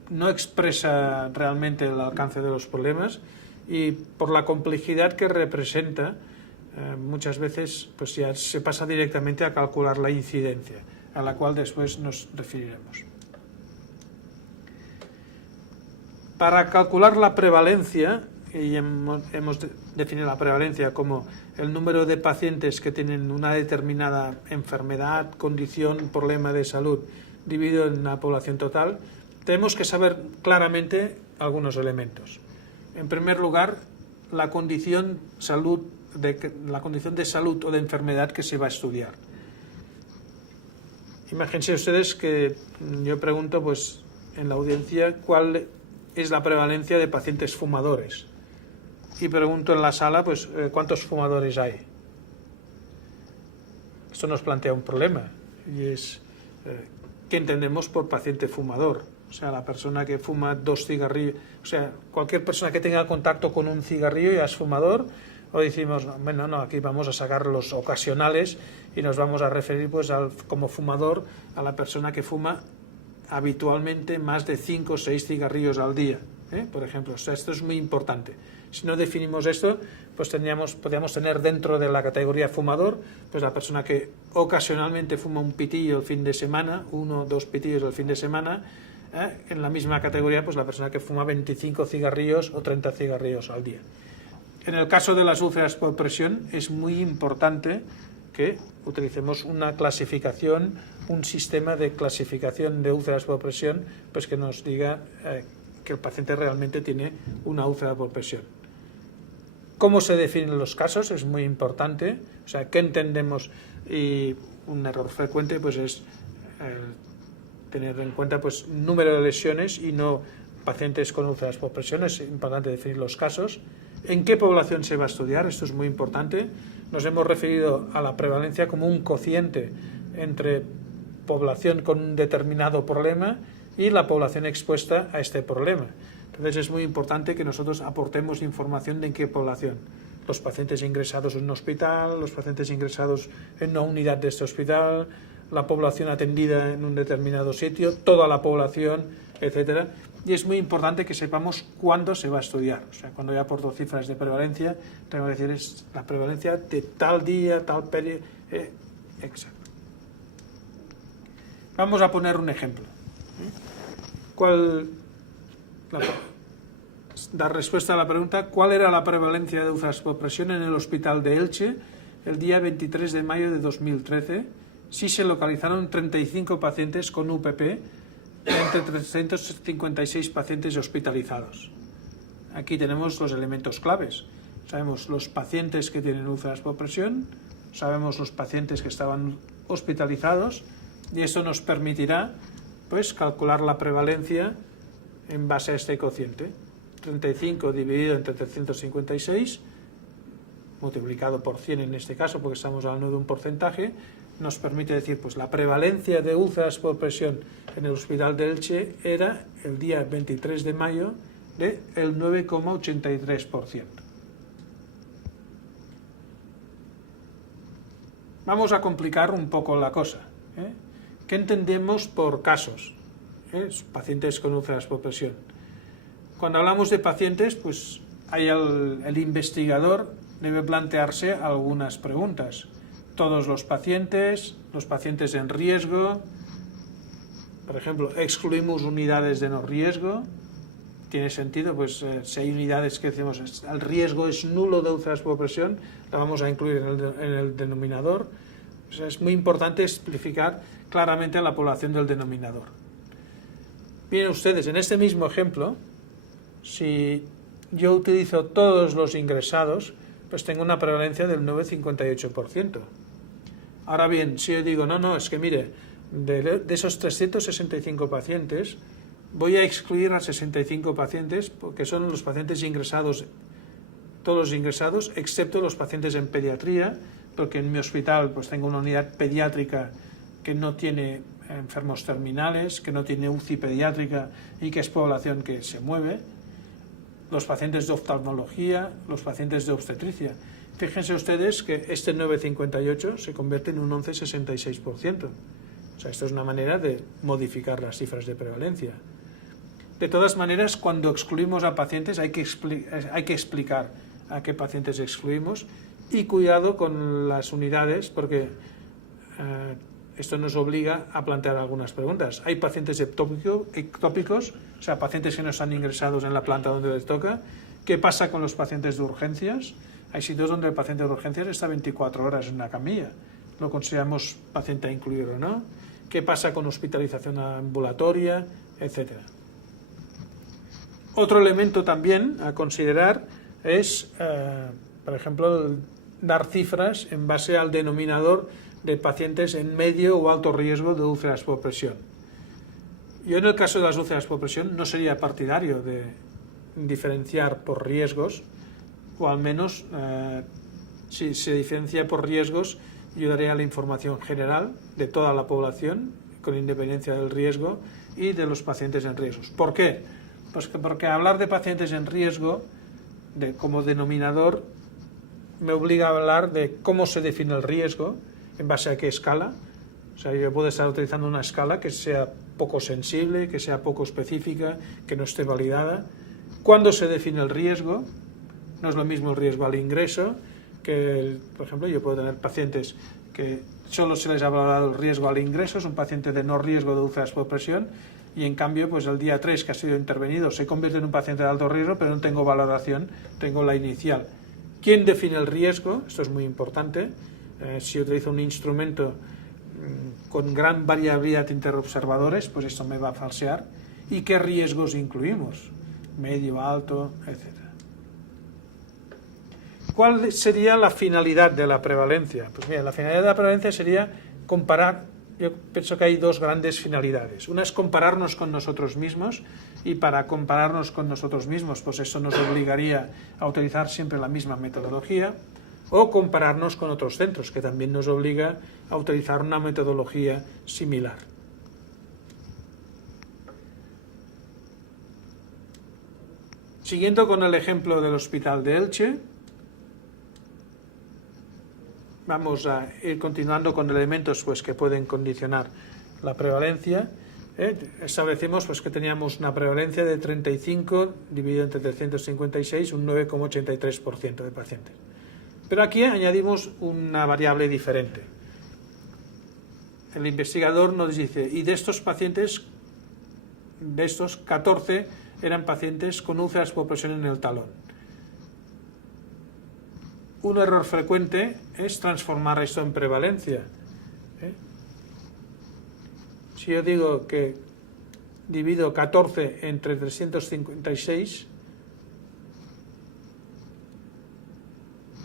no expresa realmente el alcance de los problemas, y por la complejidad que representa, muchas veces pues ya se pasa directamente a calcular la incidencia, a la cual después nos referiremos. Para calcular la prevalencia y hemos definido la prevalencia como el número de pacientes que tienen una determinada enfermedad, condición, problema de salud dividido en la población total, tenemos que saber claramente algunos elementos. En primer lugar, la condición de salud o de enfermedad que se va a estudiar. Imagínense ustedes que yo pregunto pues, en la audiencia cuál es la prevalencia de pacientes fumadores y pregunto en la sala pues, cuántos fumadores hay. Esto nos plantea un problema y es ¿qué entendemos por paciente fumador? O sea, la persona que fuma 2 cigarrillos, o sea, cualquier persona que tenga contacto con un cigarrillo ya es fumador, o decimos, bueno, no, aquí vamos a sacar los ocasionales y nos vamos a referir pues como fumador a la persona que fuma habitualmente más de 5 o 6 cigarrillos al día, por ejemplo. O sea, esto es muy importante. Si no definimos esto, pues podríamos tener dentro de la categoría fumador pues la persona que ocasionalmente fuma un pitillo el fin de semana, 1 o 2 pitillos el fin de semana. En la misma categoría pues la persona que fuma 25 cigarrillos o 30 cigarrillos al día. En el caso de las úlceras por presión es muy importante que utilicemos una clasificación, un sistema de clasificación de úlceras por presión pues que nos diga que el paciente realmente tiene una úlcera por presión. ¿Cómo se definen los casos? Es muy importante. O sea, ¿qué entendemos? Y un error frecuente pues es tener en cuenta pues número de lesiones y no pacientes con úlceras por presión. Es importante definir los casos. ¿En qué población se va a estudiar? Esto es muy importante. Nos hemos referido a la prevalencia como un cociente entre población con un determinado problema y la población expuesta a este problema. Entonces es muy importante que nosotros aportemos información de en qué población. Los pacientes ingresados en un hospital, los pacientes ingresados en una unidad de este hospital, la población atendida en un determinado sitio, toda la población, etcétera. Y es muy importante que sepamos cuándo se va a estudiar. O sea, cuando yo aporto cifras de prevalencia, tengo que decir es la prevalencia de tal día, tal periodo. Exacto. Vamos a poner un ejemplo. Dar respuesta a la pregunta: ¿cuál era la prevalencia de úlceras por presión en el hospital de Elche el día 23 de mayo de 2013? Si se localizaron 35 pacientes con UPP entre 356 pacientes hospitalizados. Aquí tenemos los elementos claves. Sabemos los pacientes que tienen úlceras por presión, sabemos los pacientes que estaban hospitalizados y eso nos permitirá pues calcular la prevalencia en base a este cociente. 35 dividido entre 356 multiplicado por 100 en este caso, porque estamos hablando de un porcentaje, nos permite decir pues la prevalencia de úlceras por presión en el hospital de Elche era el día 23 de mayo del 9,83%. Vamos a complicar un poco la cosa. ¿Qué entendemos por casos? Pacientes con úlceras por presión. Cuando hablamos de pacientes, pues hay el investigador debe plantearse algunas preguntas. Todos los pacientes en riesgo, por ejemplo, excluimos unidades de no riesgo. Tiene sentido, pues si hay unidades que decimos el riesgo es nulo de úlceras por presión, la vamos a incluir en el denominador. O sea, es muy importante explicar claramente a la población del denominador. Miren ustedes, en este mismo ejemplo, si yo utilizo todos los ingresados, pues tengo una prevalencia del 9,58%. Ahora bien, si yo digo, no, es que mire, de esos 365 pacientes, voy a excluir a 65 pacientes, porque son los pacientes ingresados, todos los ingresados, excepto los pacientes en pediatría, porque en mi hospital pues tengo una unidad pediátrica que no tiene enfermos terminales, que no tiene UCI pediátrica y que es población que se mueve, los pacientes de oftalmología, los pacientes de obstetricia. Fíjense ustedes que este 9,58 se convierte en un 11,66%. O sea, esto es una manera de modificar las cifras de prevalencia. De todas maneras, cuando excluimos a pacientes hay que explicar a qué pacientes excluimos y cuidado con las unidades porque esto nos obliga a plantear algunas preguntas. Hay pacientes ectópicos, o sea, pacientes que no están ingresados en la planta donde les toca, ¿Qué pasa con los pacientes de urgencias? Hay sitios donde el paciente de urgencias está 24 horas en una camilla. ¿Lo consideramos paciente a incluir o no? ¿Qué pasa con hospitalización ambulatoria, etcétera? Otro elemento también a considerar es, por ejemplo, dar cifras en base al denominador de pacientes en medio o alto riesgo de úlceras por presión. Yo en el caso de las úlceras por presión no sería partidario de diferenciar por riesgos, o al menos si se diferencia por riesgos, yo daría la información general de toda la población, con independencia del riesgo, y de los pacientes en riesgos. ¿Por qué? Pues porque hablar de pacientes en riesgo como denominador me obliga a hablar de cómo se define el riesgo, en base a qué escala. O sea, yo puedo estar utilizando una escala que sea poco sensible, que sea poco específica, que no esté validada. ¿Cuándo se define el riesgo? No es lo mismo el riesgo al ingreso, que, por ejemplo, yo puedo tener pacientes que solo se les ha valorado el riesgo al ingreso, es un paciente de no riesgo de úlceras por presión, y en cambio, pues el día 3 que ha sido intervenido se convierte en un paciente de alto riesgo, pero no tengo valoración, tengo la inicial. ¿Quién define el riesgo? Esto es muy importante. Si utilizo un instrumento con gran variabilidad interobservadores, pues esto me va a falsear. ¿Y qué riesgos incluimos? Medio, alto, etc. ¿Cuál sería la finalidad de la prevalencia? Pues mira, la finalidad de la prevalencia sería comparar. Yo pienso que hay dos grandes finalidades. Una es compararnos con nosotros mismos, y para compararnos con nosotros mismos, pues eso nos obligaría a utilizar siempre la misma metodología, o compararnos con otros centros, que también nos obliga a utilizar una metodología similar. Siguiendo con el ejemplo del Hospital de Elche, vamos a ir continuando con elementos pues, que pueden condicionar la prevalencia. Establecimos pues, que teníamos una prevalencia de 35 dividido entre 356, un 9,83% de pacientes. Pero aquí añadimos una variable diferente. El investigador nos dice, y de estos pacientes, de estos 14 eran pacientes con úlceras por presión en el talón. Un error frecuente es transformar esto en prevalencia. Si yo digo que divido 14 entre 356,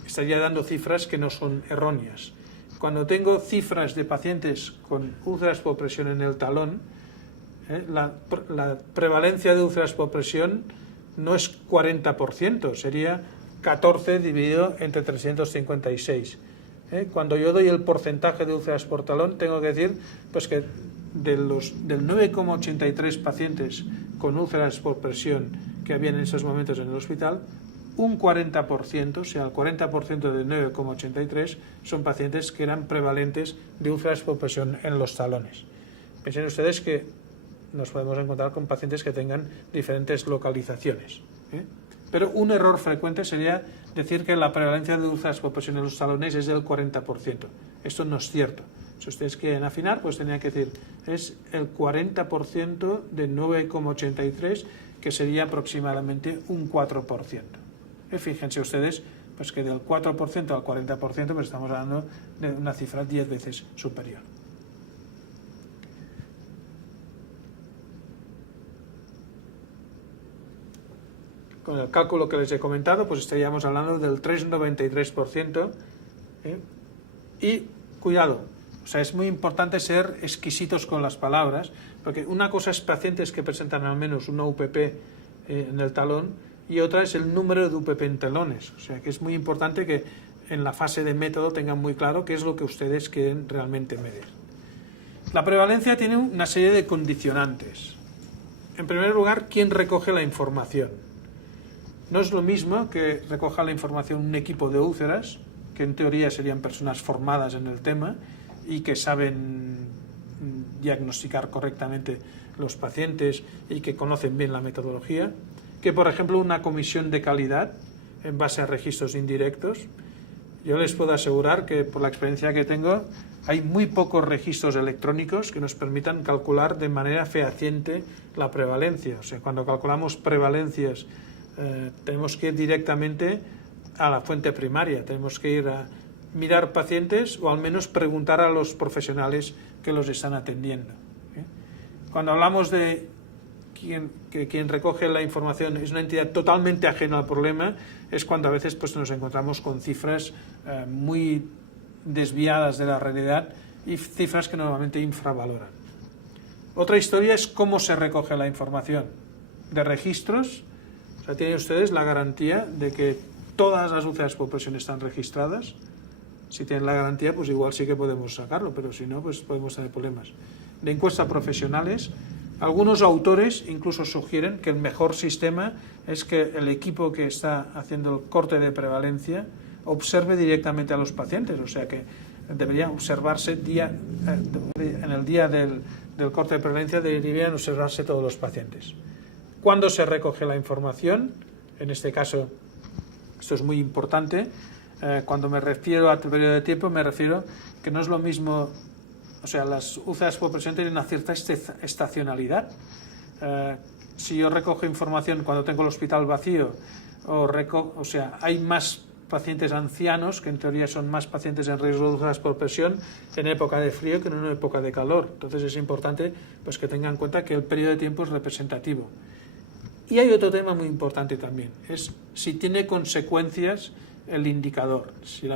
estaría dando cifras que no son erróneas. Cuando tengo cifras de pacientes con úlceras por presión en el talón, la prevalencia de úlceras por presión no es 40%, sería 14 dividido entre 356. Cuando yo doy el porcentaje de úlceras por talón, tengo que decir pues que del 9,83 pacientes con úlceras por presión que habían en esos momentos en el hospital, un 40%, o sea, el 40% de 9,83 son pacientes que eran prevalentes de úlceras por presión en los talones. Piensen ustedes que nos podemos encontrar con pacientes que tengan diferentes localizaciones. Pero un error frecuente sería decir que la prevalencia de úlceras por presión en los talones es del 40%. Esto no es cierto. Si ustedes quieren afinar, pues tendrían que decir es el 40% de 9,83, que sería aproximadamente un 4%. Fíjense ustedes pues que del 4% al 40% pues estamos hablando de una cifra 10 veces superior. Con el cálculo que les he comentado, pues estaríamos hablando del 3,93%. Y cuidado, o sea, es muy importante ser exquisitos con las palabras, porque una cosa es pacientes que presentan al menos una UPP en el talón, y otra es el número de UPP en talones. O sea, que es muy importante que en la fase de método tengan muy claro qué es lo que ustedes quieren realmente medir. La prevalencia tiene una serie de condicionantes. En primer lugar, ¿quién recoge la información? No es lo mismo que recoja la información un equipo de úlceras, que en teoría serían personas formadas en el tema y que saben diagnosticar correctamente los pacientes y que conocen bien la metodología, que por ejemplo una comisión de calidad en base a registros indirectos. Yo les puedo asegurar que por la experiencia que tengo hay muy pocos registros electrónicos que nos permitan calcular de manera fehaciente la prevalencia. O sea, cuando calculamos prevalencias tenemos que ir directamente a la fuente primaria, tenemos que ir a mirar pacientes o al menos preguntar a los profesionales que los están atendiendo. Cuando hablamos de quien recoge la información es una entidad totalmente ajena al problema, es cuando a veces pues, nos encontramos con cifras muy desviadas de la realidad y cifras que normalmente infravaloran. Otra historia es cómo se recoge la información. De registros, o sea, tienen ustedes la garantía de que todas las úlceras por presión están registradas. Si tienen la garantía, pues igual sí que podemos sacarlo, pero si no, pues podemos tener problemas. De encuestas profesionales, algunos autores incluso sugieren que el mejor sistema es que el equipo que está haciendo el corte de prevalencia observe directamente a los pacientes, o sea que debería observarse en el día del corte de prevalencia deberían observarse todos los pacientes. ¿Cuándo se recoge la información? En este caso, esto es muy importante. Cuando me refiero a periodo de tiempo, me refiero que no es lo mismo, o sea, las úlceras por presión tienen una cierta estacionalidad. Si yo recojo información cuando tengo el hospital vacío, o sea, hay más pacientes ancianos, que en teoría son más pacientes en riesgo de úlceras por presión en época de frío que en época de calor. Entonces es importante pues, que tengan en cuenta que el periodo de tiempo es representativo. Y hay otro tema muy importante también, es si tiene consecuencias el indicador, si va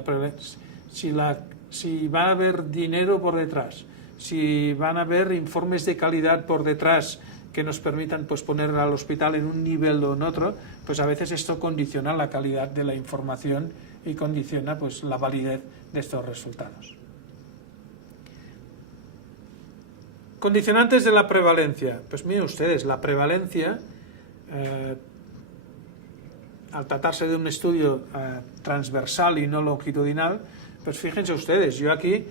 a haber dinero por detrás, si van a haber informes de calidad por detrás que nos permitan pues, poner al hospital en un nivel o en otro, pues a veces esto condiciona la calidad de la información y condiciona pues, la validez de estos resultados. Condicionantes de la prevalencia. Pues miren ustedes, la prevalencia, al tratarse de un estudio transversal y no longitudinal, pues fíjense ustedes, yo aquí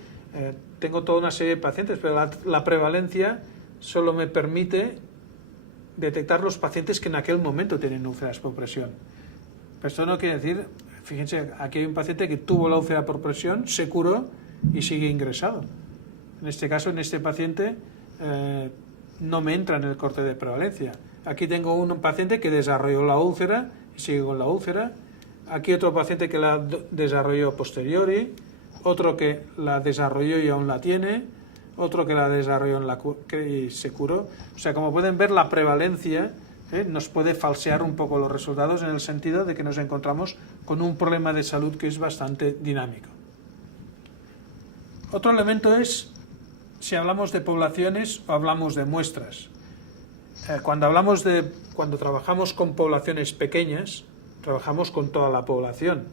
tengo toda una serie de pacientes, pero la prevalencia solo me permite detectar los pacientes que en aquel momento tienen úlceras por presión. Pero esto no quiere decir, fíjense, aquí hay un paciente que tuvo la úlcera por presión, se curó y sigue ingresado. En este caso, en este paciente, no me entra en el corte de prevalencia. Aquí tengo un paciente que desarrolló la úlcera y sigue con la úlcera. Aquí otro paciente que la desarrolló a posteriori, otro que la desarrolló y aún la tiene, otro que la desarrolló y se curó. O sea, como pueden ver, la prevalencia nos puede falsear un poco los resultados en el sentido de que nos encontramos con un problema de salud que es bastante dinámico. Otro elemento es si hablamos de poblaciones o hablamos de muestras. Cuando trabajamos con poblaciones pequeñas, trabajamos con toda la población.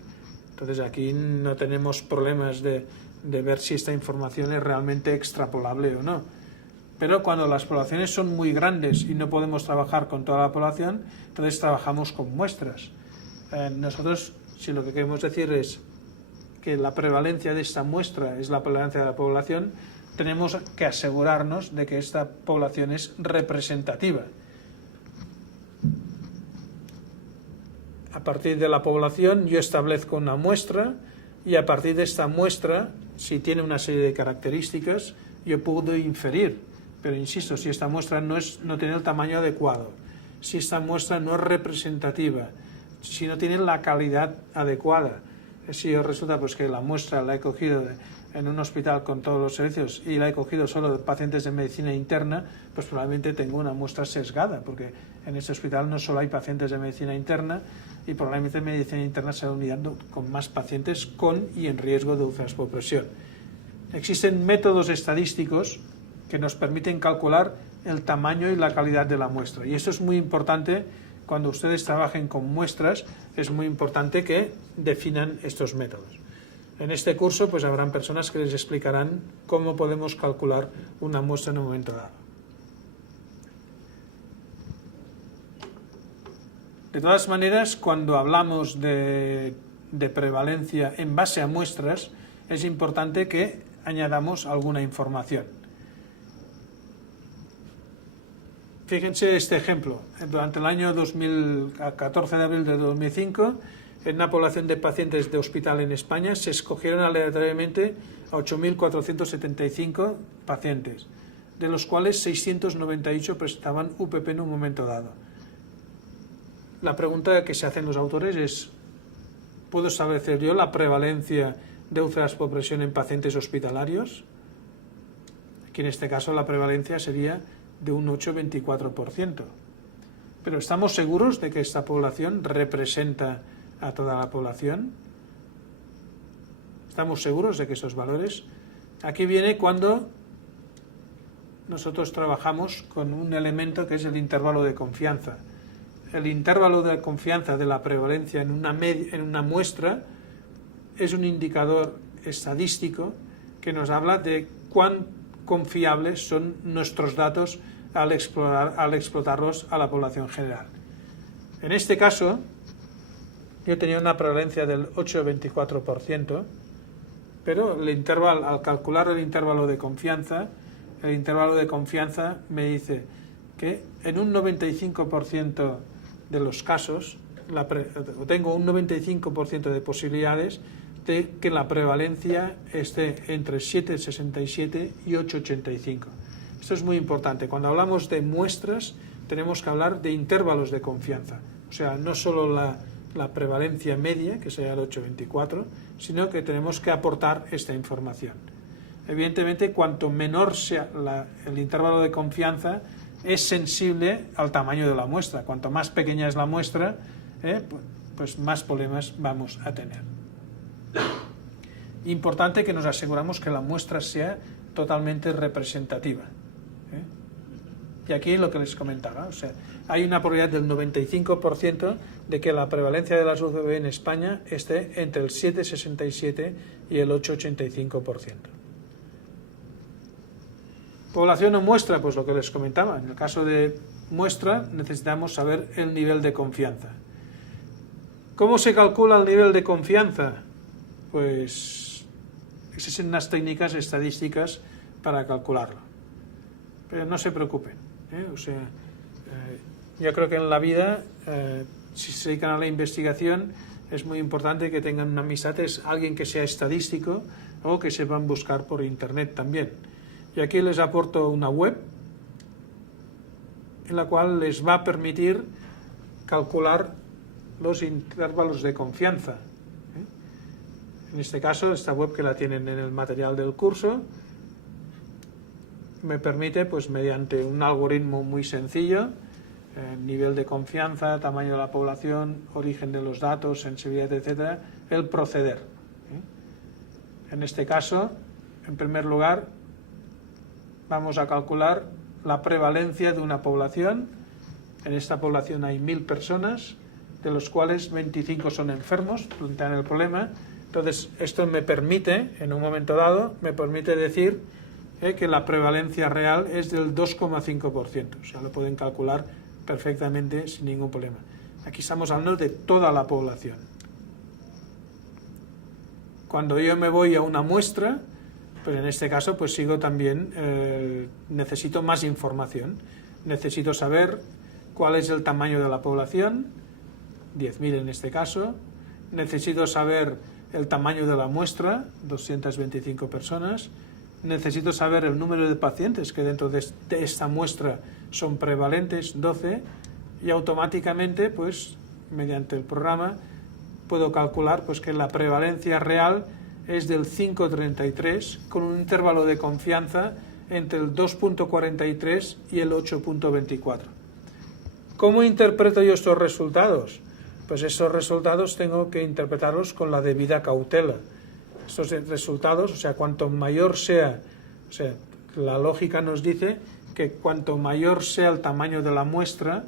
Entonces aquí no tenemos problemas de ver si esta información es realmente extrapolable o no. Pero cuando las poblaciones son muy grandes y no podemos trabajar con toda la población, entonces trabajamos con muestras. Nosotros, si lo que queremos decir es que la prevalencia de esta muestra es la prevalencia de la población, tenemos que asegurarnos de que esta población es representativa. A partir de la población yo establezco una muestra y a partir de esta muestra, si tiene una serie de características, yo puedo inferir. Pero insisto, si esta muestra no tiene el tamaño adecuado, si esta muestra no es representativa, si no tiene la calidad adecuada, si resulta pues, que la muestra la he cogido en un hospital con todos los servicios y la he cogido solo de pacientes de medicina interna, pues probablemente tengo una muestra sesgada, porque en este hospital no solo hay pacientes de medicina interna y probablemente en medicina interna se va uniendo con más pacientes con y en riesgo de úlceras por presión. Existen métodos estadísticos que nos permiten calcular el tamaño y la calidad de la muestra. Y esto es muy importante cuando ustedes trabajen con muestras, es muy importante que definan estos métodos. En este curso pues habrán personas que les explicarán cómo podemos calcular una muestra en un momento dado. De todas maneras, cuando hablamos de prevalencia en base a muestras, es importante que añadamos alguna información. Fíjense este ejemplo. Durante el año 14 de abril de 2005, en una población de pacientes de hospital en España, se escogieron aleatoriamente a 8.475 pacientes, de los cuales 698 presentaban UPP en un momento dado. la pregunta que se hacen los autores es: ¿puedo establecer yo la prevalencia de úlceras por presión en pacientes hospitalarios? Aquí en este caso la prevalencia sería de un 8,24%. Pero ¿estamos seguros de que esta población representa a toda la población? ¿Estamos seguros de que esos valores? Aquí viene cuando nosotros trabajamos con un elemento que es el intervalo de confianza. El intervalo de confianza de la prevalencia en una muestra es un indicador estadístico que nos habla de cuán confiables son nuestros datos al explotarlos a la población general. En este caso, yo tenía una prevalencia del 8,24%, pero al calcular el intervalo de confianza me dice que en un 95% de los casos tengo un 95% de posibilidades de que la prevalencia esté entre 7,67 y 8,85. Esto es muy importante. Cuando hablamos de muestras, tenemos que hablar de intervalos de confianza. O sea, no solo la prevalencia media, que sería el 8,24, sino que tenemos que aportar esta información. Evidentemente, cuanto menor sea el intervalo de confianza, es sensible al tamaño de la muestra. Cuanto más pequeña es la muestra, pues más problemas vamos a tener. Importante que nos aseguramos que la muestra sea totalmente representativa. Y aquí lo que les comentaba, o sea, hay una probabilidad del 95% de que la prevalencia de las UCB en España esté entre el 7,67 y el 8,85%. Población o muestra, pues lo que les comentaba. En el caso de muestra necesitamos saber el nivel de confianza. ¿Cómo se calcula el nivel de confianza? Pues existen unas técnicas estadísticas para calcularlo. Pero no se preocupen. Yo creo que en la vida, si se dedican a la investigación, es muy importante que tengan una amistad, es alguien que sea estadístico o que sepan buscar por internet también. Y aquí les aporto una web en la cual les va a permitir calcular los intervalos de confianza. En este caso, esta web que la tienen en el material del curso, me permite, pues mediante un algoritmo muy sencillo, nivel de confianza, tamaño de la población, origen de los datos, sensibilidad, etcétera, el proceder. En este caso, en primer lugar, vamos a calcular la prevalencia de una población. En esta población hay 1.000 personas, de los cuales 25 son enfermos, plantean el problema. Entonces, esto me permite, en un momento dado, decir que la prevalencia real es del 2,5%. O sea, lo pueden calcular perfectamente sin ningún problema. Aquí estamos hablando de toda la población. Cuando yo me voy a una muestra, pues en este caso pues sigo también, necesito más información. Necesito saber cuál es el tamaño de la población, 10.000 en este caso. Necesito saber el tamaño de la muestra, 225 personas. Necesito saber el número de pacientes que dentro de esta muestra son prevalentes, 12, y automáticamente, pues, mediante el programa, puedo calcular pues, que la prevalencia real es del 5,33, con un intervalo de confianza entre el 2,43 y el 8,24. ¿Cómo interpreto yo estos resultados? Pues estos resultados tengo que interpretarlos con la debida cautela. Estos resultados, o sea, cuanto mayor sea, o sea, la lógica nos dice que cuanto mayor sea el tamaño de la muestra,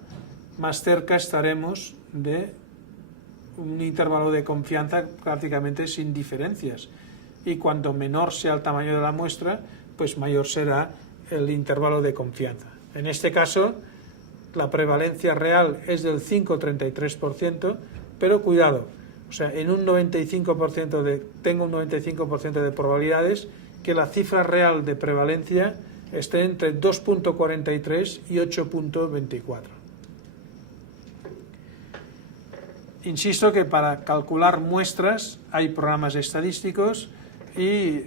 más cerca estaremos de un intervalo de confianza prácticamente sin diferencias. Y cuanto menor sea el tamaño de la muestra, pues mayor será el intervalo de confianza. En este caso, la prevalencia real es del 5,33%, pero cuidado, o sea, en un 95% tengo un 95% de probabilidades que la cifra real de prevalencia esté entre 2,43 y 8,24. Insisto que para calcular muestras hay programas estadísticos y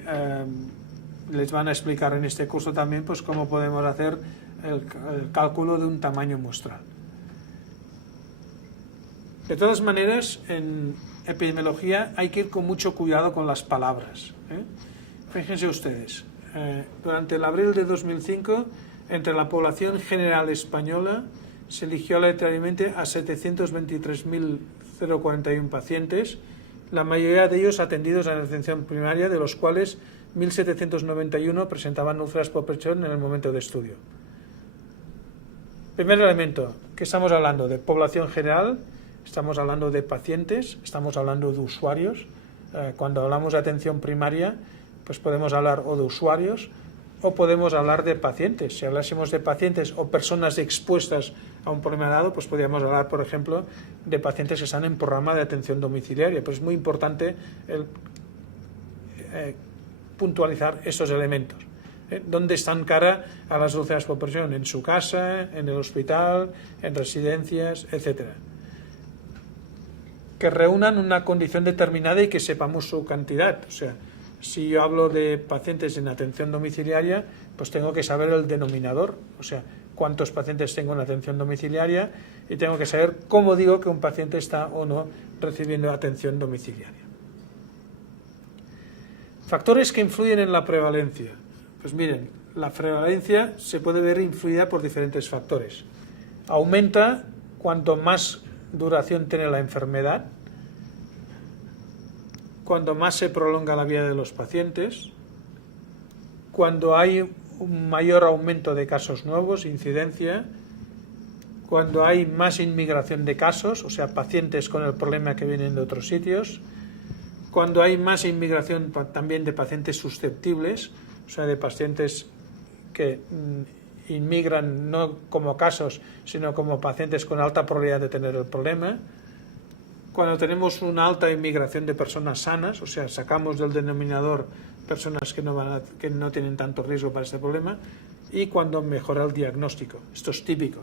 les van a explicar en este curso también pues cómo podemos hacer el cálculo de un tamaño muestral. De todas maneras, en epidemiología hay que ir con mucho cuidado con las palabras. Fíjense ustedes, durante el abril de 2005, entre la población general española, se eligió aleatoriamente a 723.041 pacientes, la mayoría de ellos atendidos en la atención primaria, de los cuales 1.791 presentaban úlceras por presión en el momento de estudio. Primer elemento, que estamos hablando de población general, estamos hablando de pacientes, estamos hablando de usuarios. Cuando hablamos de atención primaria, pues podemos hablar o de usuarios o podemos hablar de pacientes. Si hablásemos de pacientes o personas expuestas a un problema dado, pues podríamos hablar, por ejemplo, de pacientes que están en programa de atención domiciliaria. Pero es muy importante puntualizar esos elementos. ¿Dónde están cara a las úlceras por presión? En su casa, en el hospital, en residencias, etcétera. Que reúnan una condición determinada y que sepamos su cantidad. O sea, si yo hablo de pacientes en atención domiciliaria, pues tengo que saber el denominador, o sea, cuántos pacientes tengo en atención domiciliaria, y tengo que saber cómo digo que un paciente está o no recibiendo atención domiciliaria. Factores que influyen en la prevalencia. Pues miren, la prevalencia se puede ver influida por diferentes factores. Aumenta cuanto más duración tiene la enfermedad, cuando más se prolonga la vida de los pacientes, cuando hay un mayor aumento de casos nuevos, incidencia, cuando hay más inmigración de casos, o sea, pacientes con el problema que vienen de otros sitios, cuando hay más inmigración también de pacientes susceptibles, o sea, de pacientes que inmigran no como casos, sino como pacientes con alta probabilidad de tener el problema. Cuando tenemos una alta inmigración de personas sanas, o sea, sacamos del denominador personas que no tienen tanto riesgo para este problema, y cuando mejora el diagnóstico. Esto es típico.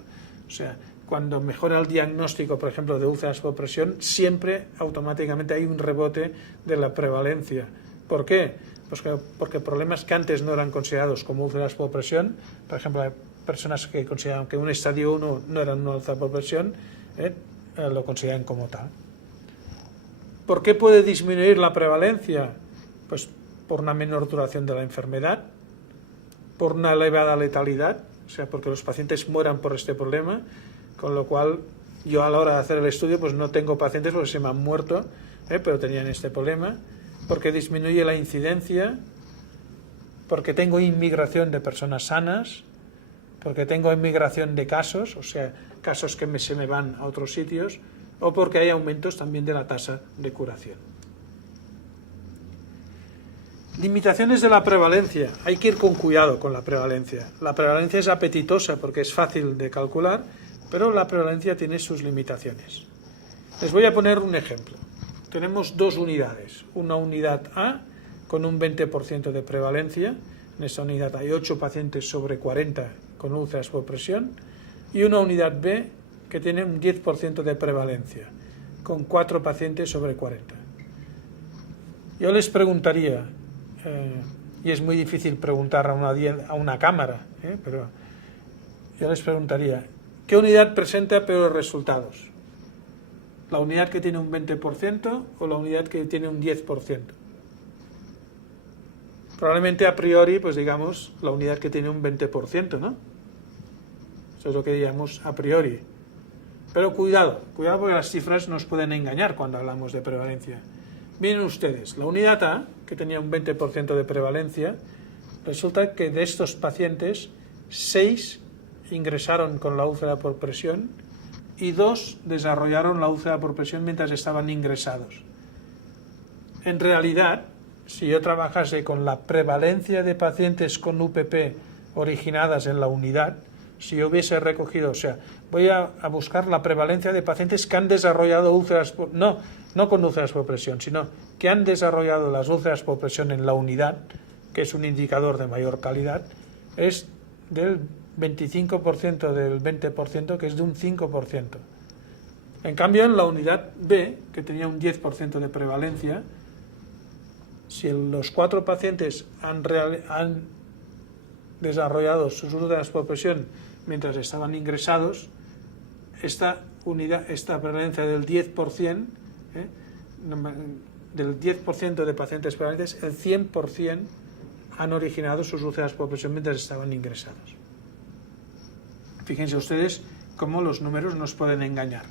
O sea, cuando mejora el diagnóstico, por ejemplo, de úlceras por presión, siempre automáticamente hay un rebote de la prevalencia. ¿Por qué? Pues porque problemas que antes no eran considerados como úlceras por presión, por ejemplo, hay personas que consideraban que un estadio 1 no era una úlcera por presión, lo consideran como tal. ¿Por qué puede disminuir la prevalencia? Pues por una menor duración de la enfermedad, por una elevada letalidad, o sea, porque los pacientes mueran por este problema, con lo cual yo a la hora de hacer el estudio pues no tengo pacientes porque se me han muerto, pero tenían este problema, porque disminuye la incidencia, porque tengo inmigración de personas sanas, porque tengo inmigración de casos, o sea, casos que se me van a otros sitios, o porque hay aumentos también de la tasa de curación. Limitaciones de la prevalencia. Hay que ir con cuidado con la prevalencia. La prevalencia es apetitosa porque es fácil de calcular, pero la prevalencia tiene sus limitaciones. Les voy a poner un ejemplo. Tenemos dos unidades. Una unidad A con un 20% de prevalencia. En esta unidad hay 8 pacientes sobre 40 con úlceras por presión. Y una unidad B que tiene un 10% de prevalencia, con 4 pacientes sobre 40. Yo les preguntaría, y es muy difícil preguntar a una cámara, pero yo les preguntaría, ¿qué unidad presenta peores resultados? ¿La unidad que tiene un 20% o la unidad que tiene un 10%? Probablemente a priori, pues digamos, la unidad que tiene un 20%, ¿no? Eso es lo que diríamos a priori. Pero cuidado porque las cifras nos pueden engañar cuando hablamos de prevalencia. Miren ustedes, la unidad A, que tenía un 20% de prevalencia, resulta que de estos pacientes, 6 ingresaron con la úlcera por presión y 2 desarrollaron la úlcera por presión mientras estaban ingresados. En realidad, si yo trabajase con la prevalencia de pacientes con UPP originadas en la unidad, si yo hubiese recogido, o sea, voy a buscar la prevalencia de pacientes que han desarrollado úlceras, no con úlceras por presión, sino que han desarrollado las úlceras por presión en la unidad, que es un indicador de mayor calidad, es del 25% del 20%, que es de un 5%. En cambio, en la unidad B, que tenía un 10% de prevalencia, si los 4 pacientes han desarrollado sus úlceras por presión mientras estaban ingresados, esta esta prevalencia del 10%, del 10% de pacientes prevalentes, el 100% han originado sus úlceras por presión mientras estaban ingresados. Fíjense ustedes cómo los números nos pueden engañar.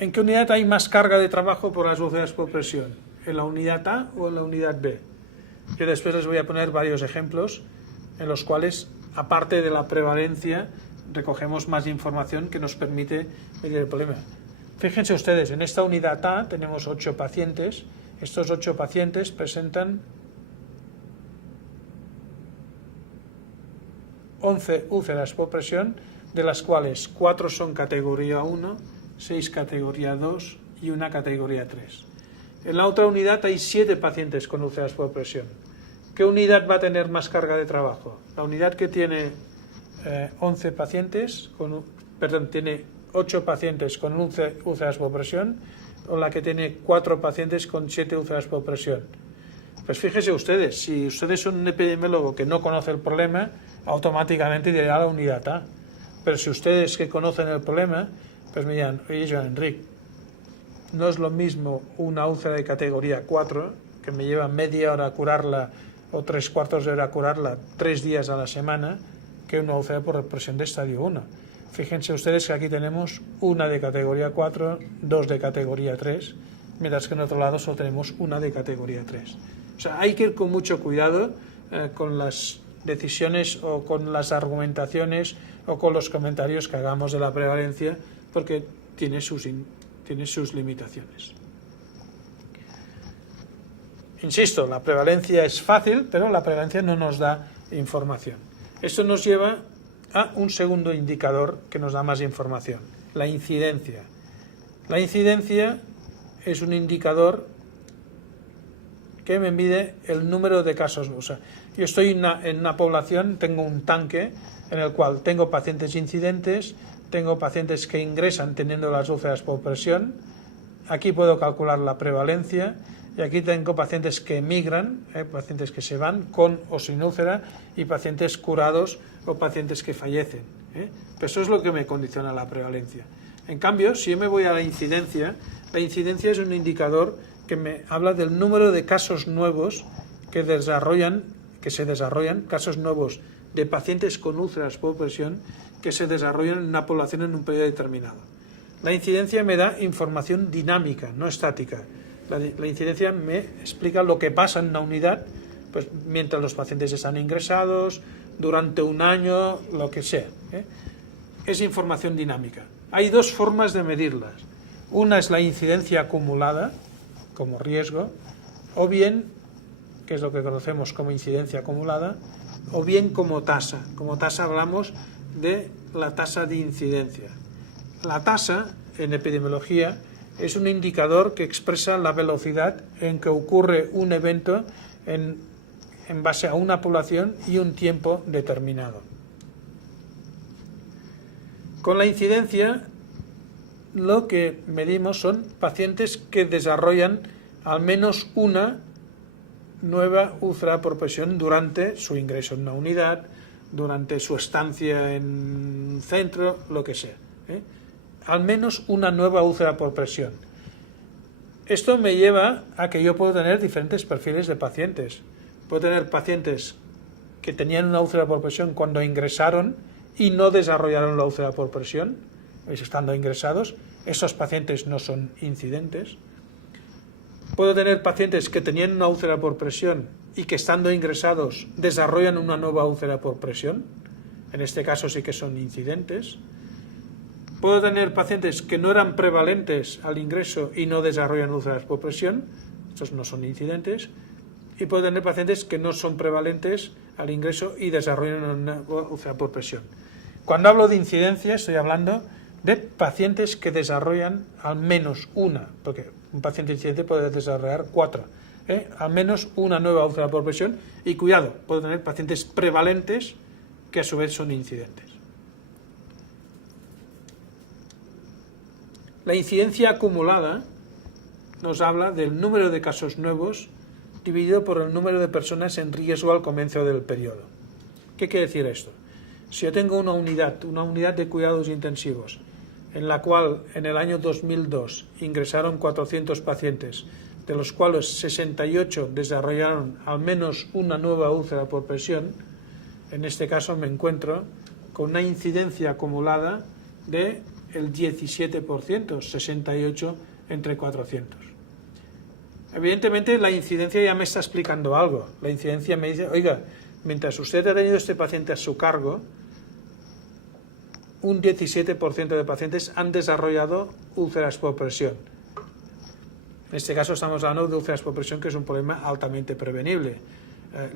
¿En qué unidad hay más carga de trabajo por las úlceras por presión? ¿En la unidad A o en la unidad B? Yo después les voy a poner varios ejemplos en los cuales, aparte de la prevalencia, recogemos más información que nos permite medir el problema. Fíjense ustedes, en esta unidad A tenemos 8 pacientes. Estos 8 pacientes presentan 11 úlceras por presión, de las cuales 4 son categoría 1, 6 categoría 2 y 1 categoría 3. En la otra unidad hay 7 pacientes con úlceras por presión. ¿Qué unidad va a tener más carga de trabajo? La unidad que tiene 11 pacientes, tiene 8 pacientes con úlceras por presión, o la que tiene 4 pacientes con 7 úlceras por presión. Pues fíjense ustedes, si ustedes son un epidemiólogo que no conoce el problema, automáticamente dirá la unidad A. Pero si ustedes que conocen el problema, pues me dirán, oye, Joan Enric, no es lo mismo una úlcera de categoría 4, que me lleva media hora a curarla o 3/4 de hora a curarla 3 días a la semana, que una úlcera por presión de estadio 1. Fíjense ustedes que aquí tenemos una de categoría 4, 2 de categoría 3, mientras que en otro lado solo tenemos una de categoría 3. O sea, hay que ir con mucho cuidado con las decisiones o con las argumentaciones o con los comentarios que hagamos de la prevalencia, porque tiene sus limitaciones. Insisto, la prevalencia es fácil, pero la prevalencia no nos da información. Esto nos lleva a un segundo indicador que nos da más información, la incidencia. La incidencia es un indicador que me mide el número de casos. O sea, yo estoy en una población, tengo un tanque en el cual tengo pacientes incidentes, tengo pacientes que ingresan teniendo las úlceras por presión, aquí puedo calcular la prevalencia, y aquí tengo pacientes que emigran, pacientes que se van con o sin úlcera, y pacientes curados o pacientes que fallecen. Pero eso es lo que me condiciona la prevalencia. En cambio, si yo me voy a la incidencia es un indicador que me habla del número de casos nuevos que se desarrollan, casos nuevos de pacientes con úlceras por presión que se desarrollan en una población en un periodo determinado. La incidencia me da información dinámica, no estática. La incidencia me explica lo que pasa en una unidad, pues mientras los pacientes están ingresados, durante un año, lo que sea. Es información dinámica. Hay 2 formas de medirlas. Una es la incidencia acumulada, como riesgo, o bien, que es lo que conocemos como incidencia acumulada, o bien como tasa. Como tasa hablamos de la tasa de incidencia. La tasa, en epidemiología, es un indicador que expresa la velocidad en que ocurre un evento en base a una población y un tiempo determinado. Con la incidencia, lo que medimos son pacientes que desarrollan al menos una nueva úlcera por presión durante su ingreso en una unidad, durante su estancia en un centro, lo que sea. Al menos una nueva úlcera por presión. Esto me lleva a que yo puedo tener diferentes perfiles de pacientes. Puedo tener pacientes que tenían una úlcera por presión cuando ingresaron y no desarrollaron la úlcera por presión, estando ingresados. Esos pacientes no son incidentes. Puedo tener pacientes que tenían una úlcera por presión y que estando ingresados desarrollan una nueva úlcera por presión. En este caso sí que son incidentes. Puedo tener pacientes que no eran prevalentes al ingreso y no desarrollan úlceras por presión. Estos no son incidentes. Y puedo tener pacientes que no son prevalentes al ingreso y desarrollan una úlcera por presión. Cuando hablo de incidencia estoy hablando de pacientes que desarrollan al menos una, porque un paciente incidente puede desarrollar 4, al menos una nueva úlcera por presión. Y cuidado, puedo tener pacientes prevalentes que a su vez son incidentes. La incidencia acumulada nos habla del número de casos nuevos dividido por el número de personas en riesgo al comienzo del periodo. ¿Qué quiere decir esto? Si yo tengo una unidad de cuidados intensivos, en la cual en el año 2002 ingresaron 400 pacientes, de los cuales 68 desarrollaron al menos una nueva úlcera por presión, en este caso me encuentro con una incidencia acumulada del 17%, 68 entre 400. Evidentemente la incidencia ya me está explicando algo. La incidencia me dice, oiga, mientras usted ha tenido este paciente a su cargo, un 17% de pacientes han desarrollado úlceras por presión. En este caso estamos hablando de úlceras por presión, que es un problema altamente prevenible.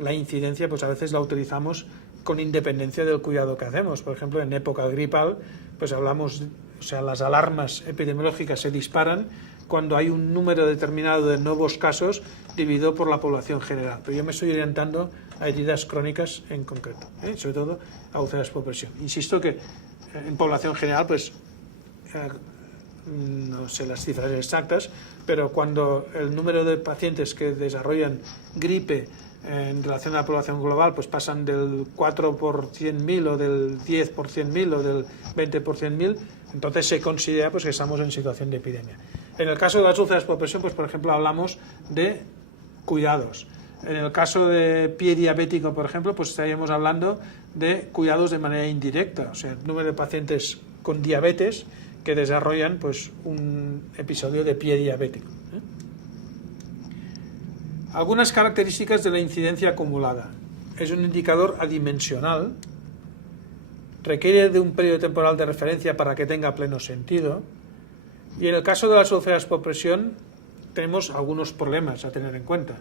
La incidencia, pues a veces la utilizamos con independencia del cuidado que hacemos. Por ejemplo, en época gripal, pues hablamos, o sea, las alarmas epidemiológicas se disparan cuando hay un número determinado de nuevos casos dividido por la población general. Pero yo me estoy orientando a heridas crónicas en concreto, sobre todo a úlceras por presión. Insisto que en población general, pues no sé las cifras exactas, pero cuando el número de pacientes que desarrollan gripe en relación a la población global pues pasan del 4 por 100.000 o del 10 por 100.000 o del 20 por 100.000, entonces se considera pues que estamos en situación de epidemia. En el caso de las úlceras por presión, pues por ejemplo hablamos de cuidados. En el caso de pie diabético, por ejemplo, pues estaríamos hablando de cuidados de manera indirecta, o sea, el número de pacientes con diabetes que desarrollan pues un episodio de pie diabético. Algunas características de la incidencia acumulada. Es un indicador adimensional, requiere de un periodo temporal de referencia para que tenga pleno sentido, y en el caso de las úlceras por presión tenemos algunos problemas a tener en cuenta.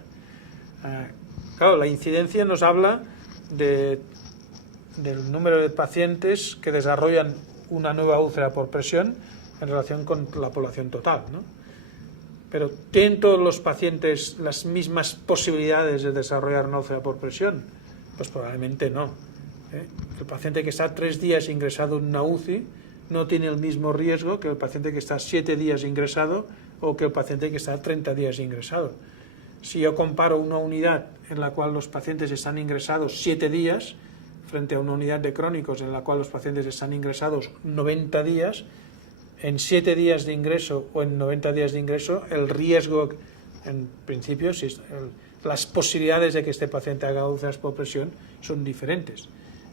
Claro, la incidencia nos habla del número de pacientes que desarrollan una nueva úlcera por presión en relación con la población total, ¿no? Pero ¿tienen todos los pacientes las mismas posibilidades de desarrollar una úlcera por presión? Pues probablemente no. El paciente que está 3 días ingresado en una UCI no tiene el mismo riesgo que el paciente que está 7 días ingresado o que el paciente que está 30 días ingresado. Si yo comparo una unidad en la cual los pacientes están ingresados 7 días frente a una unidad de crónicos en la cual los pacientes están ingresados 90 días, en 7 días de ingreso o en 90 días de ingreso, el riesgo, en principio, las posibilidades de que este paciente haga úlceras por presión son diferentes.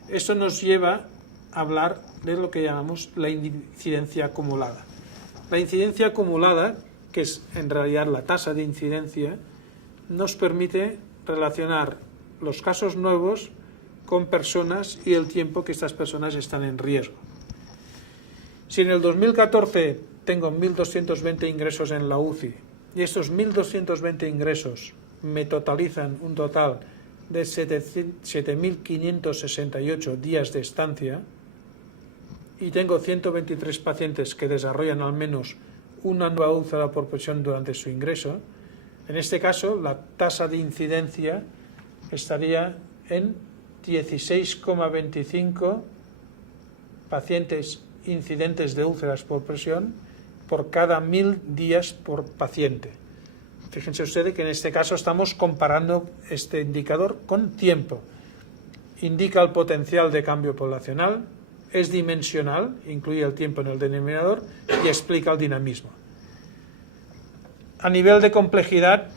Esto nos lleva a hablar de lo que llamamos la incidencia acumulada. La incidencia acumulada, que es en realidad la tasa de incidencia, nos permite relacionar los casos nuevos con personas y el tiempo que estas personas están en riesgo. Si en el 2014 tengo 1.220 ingresos en la UCI y estos 1.220 ingresos me totalizan un total de 7.568 días de estancia y tengo 123 pacientes que desarrollan al menos una nueva úlcera por presión durante su ingreso, en este caso la tasa de incidencia estaría en 16,25 pacientes incidentes de úlceras por presión por cada 1.000 días por paciente. Fíjense ustedes que en este caso estamos comparando este indicador con tiempo. Indica el potencial de cambio poblacional, es dimensional, incluye el tiempo en el denominador y explica el dinamismo. A nivel de complejidad,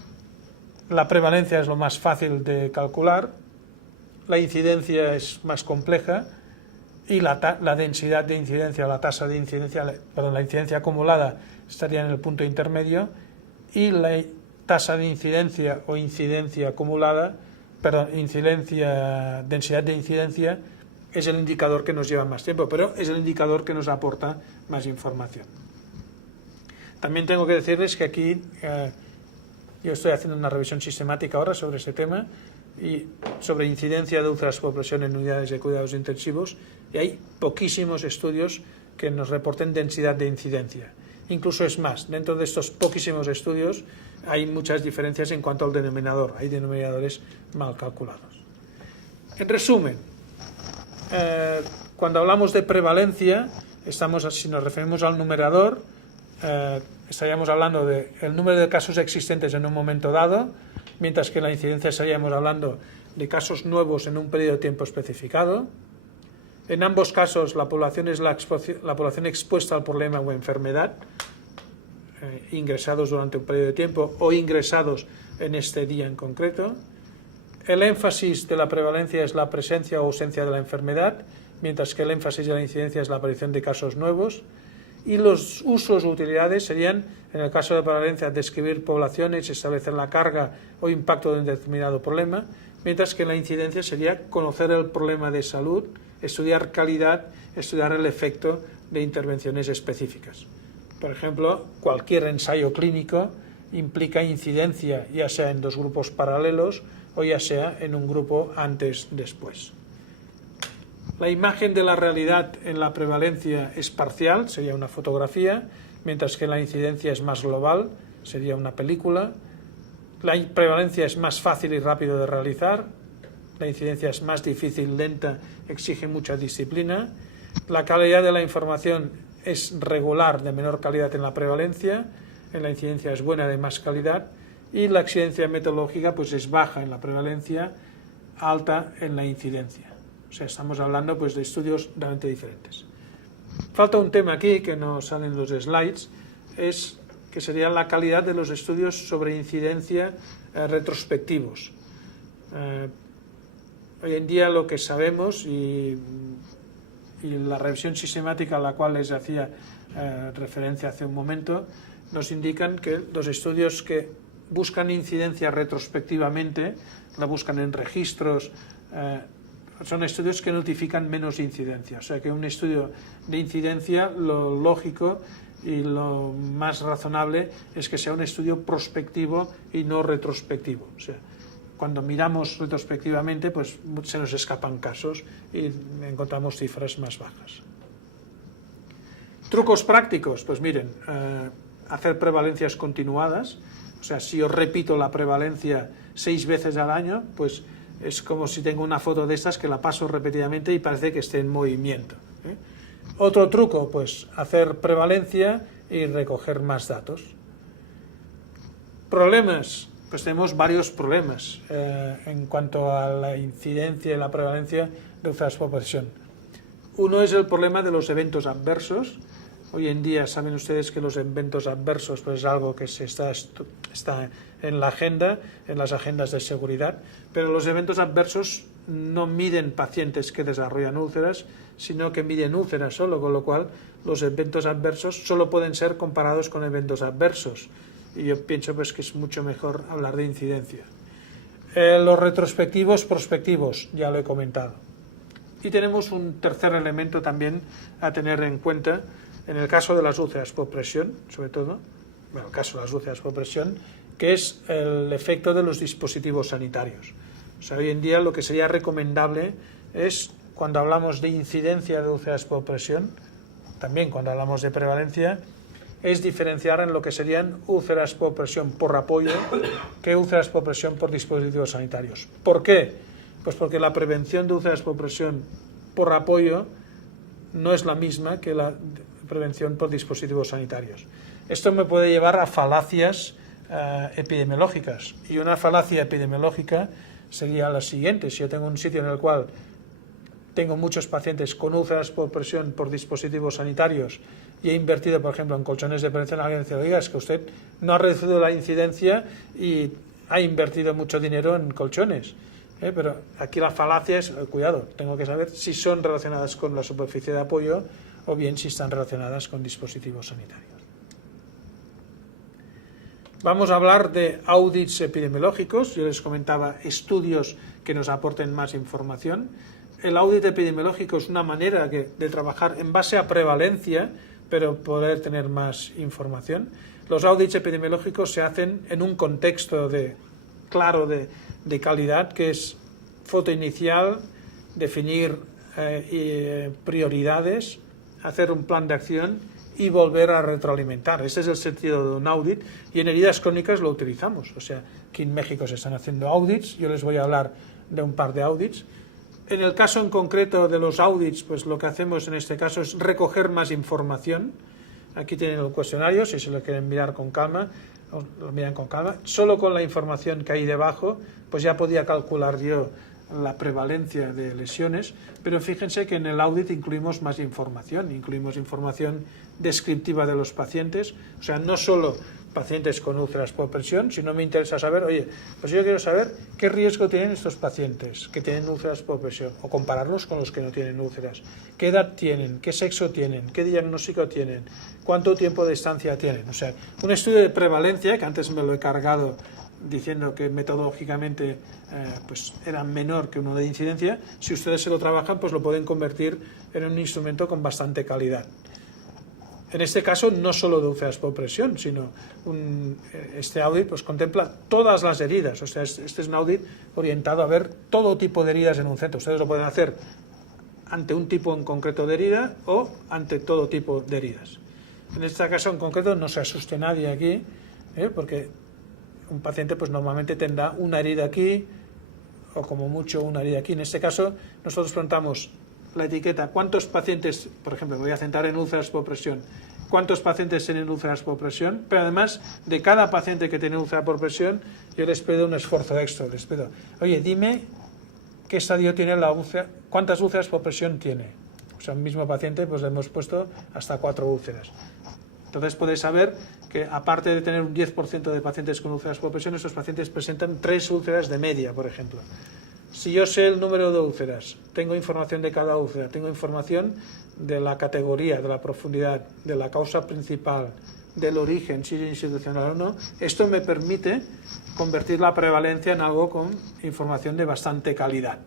la prevalencia es lo más fácil de calcular, la incidencia es más compleja, y la densidad de incidencia, la tasa de incidencia, la incidencia acumulada estaría en el punto intermedio y la tasa de incidencia o incidencia acumulada, densidad de incidencia es el indicador que nos lleva más tiempo, pero es el indicador que nos aporta más información. También tengo que decirles que aquí yo estoy haciendo una revisión sistemática ahora sobre este tema y sobre incidencia de úlceras por presión en unidades de cuidados intensivos, y hay poquísimos estudios que nos reporten densidad de incidencia. Incluso es más, dentro de estos poquísimos estudios hay muchas diferencias en cuanto al denominador, hay denominadores mal calculados. En resumen, cuando hablamos de prevalencia, si nos referimos al numerador, estaríamos hablando del número de casos existentes en un momento dado, mientras que en la incidencia estaríamos hablando de casos nuevos en un periodo de tiempo especificado. En ambos casos la población es la población expuesta al problema o enfermedad, ingresados durante un periodo de tiempo o ingresados en este día en concreto. El énfasis de la prevalencia es la presencia o ausencia de la enfermedad, mientras que el énfasis de la incidencia es la aparición de casos nuevos. Y los usos o utilidades serían, en el caso de prevalencia, describir poblaciones, establecer la carga o impacto de un determinado problema, mientras que en la incidencia sería conocer el problema de salud, estudiar calidad, estudiar el efecto de intervenciones específicas. Por ejemplo, cualquier ensayo clínico implica incidencia, ya sea en dos grupos paralelos o ya sea en un grupo antes-después. La imagen de la realidad en la prevalencia es parcial, sería una fotografía, mientras que la incidencia es más global, sería una película. La prevalencia es más fácil y rápido de realizar, la incidencia es más difícil, lenta, exige mucha disciplina. La calidad de la información es regular, de menor calidad en la prevalencia, en la incidencia es buena, de más calidad, y la exigencia metodológica pues es baja en la prevalencia, alta en la incidencia. O sea, estamos hablando pues de estudios realmente diferentes. Falta un tema aquí que no sale en los slides, es que sería la calidad de los estudios sobre incidencia retrospectivos. Hoy en día lo que sabemos y la revisión sistemática a la cual les hacía referencia hace un momento nos indican que los estudios que buscan incidencia retrospectivamente, la buscan en registros, son estudios que notifican menos incidencia. O sea que un estudio de incidencia, lo lógico y lo más razonable es que sea un estudio prospectivo y no retrospectivo. O sea, cuando miramos retrospectivamente, pues se nos escapan casos y encontramos cifras más bajas. Trucos prácticos, pues miren, hacer prevalencias continuadas. O sea, si yo repito la prevalencia 6 veces al año, pues es como si tengo una foto de estas que la paso repetidamente y parece que esté en movimiento. Otro truco, pues hacer prevalencia y recoger más datos. Problemas, pues tenemos varios problemas en cuanto a la incidencia y la prevalencia de úlceras por presión. Uno es el problema de los eventos adversos. Hoy en día saben ustedes que los eventos adversos pues es algo que se está en la agenda, en las agendas de seguridad, pero los eventos adversos no miden pacientes que desarrollan úlceras, sino que miden úlceras solo, con lo cual los eventos adversos solo pueden ser comparados con eventos adversos. Y yo pienso pues que es mucho mejor hablar de incidencia. Los retrospectivos, prospectivos, ya lo he comentado. Y tenemos un tercer elemento también a tener en cuenta, en el caso de las úlceras por presión, sobre todo, bueno, el caso de las úlceras por presión, que es el efecto de los dispositivos sanitarios. O sea, hoy en día lo que sería recomendable es, cuando hablamos de incidencia de úlceras por presión, también cuando hablamos de prevalencia, es diferenciar en lo que serían úlceras por presión por apoyo que úlceras por presión por dispositivos sanitarios. ¿Por qué? Pues porque la prevención de úlceras por presión por apoyo no es la misma que la prevención por dispositivos sanitarios. Esto me puede llevar a falacias epidemiológicas, y una falacia epidemiológica sería la siguiente: si yo tengo un sitio en el cual tengo muchos pacientes con úlceras por presión por dispositivos sanitarios y he invertido, por ejemplo, en colchones de prevención, alguien dice, oiga, es que usted no ha reducido la incidencia y ha invertido mucho dinero en colchones. Pero aquí la falacia es, cuidado, tengo que saber si son relacionadas con la superficie de apoyo o bien si están relacionadas con dispositivos sanitarios. Vamos a hablar de audits epidemiológicos. Yo les comentaba estudios que nos aporten más información. El audit epidemiológico es una manera de trabajar en base a prevalencia, pero poder tener más información. Los audits epidemiológicos se hacen en un contexto claro de calidad, que es foto inicial, definir prioridades, hacer un plan de acción y volver a retroalimentar. Ese es el sentido de un audit, y en heridas crónicas lo utilizamos. O sea, aquí en México se están haciendo audits, yo les voy a hablar de un par de audits. En el caso en concreto de los audits, pues lo que hacemos en este caso es recoger más información. Aquí tienen el cuestionario, si se lo quieren mirar con calma, lo miran con calma. Solo con la información que hay debajo, pues ya podía calcular yo la prevalencia de lesiones, pero fíjense que en el audit incluimos información descriptiva de los pacientes, o sea, no solo pacientes con úlceras por presión, sino me interesa saber, oye, pues yo quiero saber qué riesgo tienen estos pacientes que tienen úlceras por presión, o compararlos con los que no tienen úlceras, qué edad tienen, qué sexo tienen, qué diagnóstico tienen, cuánto tiempo de estancia tienen, o sea, un estudio de prevalencia, que antes me lo he cargado diciendo que metodológicamente pues era menor que uno de incidencia, si ustedes se lo trabajan, pues lo pueden convertir en un instrumento con bastante calidad. En este caso, no solo de úlceras por presión, sino este audit pues contempla todas las heridas. O sea, este es un audit orientado a ver todo tipo de heridas en un centro. Ustedes lo pueden hacer ante un tipo en concreto de herida o ante todo tipo de heridas. En este caso en concreto no se asuste nadie aquí, porque un paciente pues normalmente tendrá una herida aquí o como mucho una herida aquí. En este caso nosotros preguntamos la etiqueta, ¿cuántos pacientes, por ejemplo, voy a centrar en úlceras por presión, cuántos pacientes tienen úlceras por presión? Pero además de cada paciente que tiene úlcera por presión, yo les pido un esfuerzo extra, les pido, oye, dime qué estadio tiene la úlcera, cuántas úlceras por presión tiene. O sea, un mismo paciente pues le hemos puesto hasta 4 úlceras. Entonces podéis saber que aparte de tener un 10% de pacientes con úlceras por presión, estos pacientes presentan 3 úlceras de media, por ejemplo. Si yo sé el número de úlceras, tengo información de cada úlcera, tengo información de la categoría, de la profundidad, de la causa principal, del origen, si es institucional o no, esto me permite convertir la prevalencia en algo con información de bastante calidad.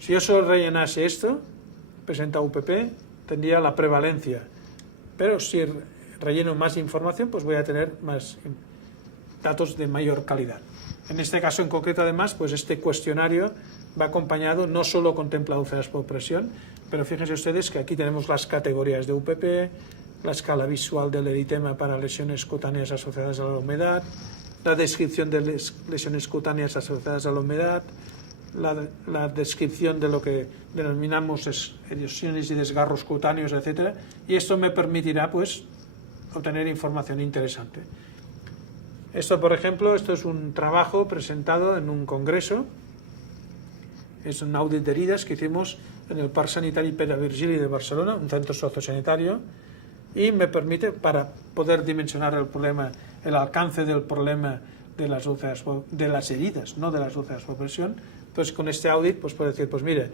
Si yo solo rellenase esto, presenta UPP, tendría la prevalencia. Pero si relleno más información, pues voy a tener más datos de mayor calidad. En este caso en concreto, además, pues este cuestionario va acompañado, no solo contempla úlceras por presión, pero fíjense ustedes que aquí tenemos las categorías de UPP, la escala visual del eritema para lesiones cutáneas asociadas a la humedad, la descripción de lesiones cutáneas asociadas a la humedad, la descripción de lo que denominamos erosiones y desgarros cutáneos, etcétera, y esto me permitirá pues obtener información interesante. Esto, por ejemplo, esto es un trabajo presentado en un congreso, es un audit de heridas que hicimos en el Parc Sanitari Pere Virgili de Barcelona, un centro sociosanitario, y me permite, para poder dimensionar el problema, el alcance del problema de las úlceras, de las heridas, no de las úlceras por presión, pues con este audit pues puedo decir, pues mire,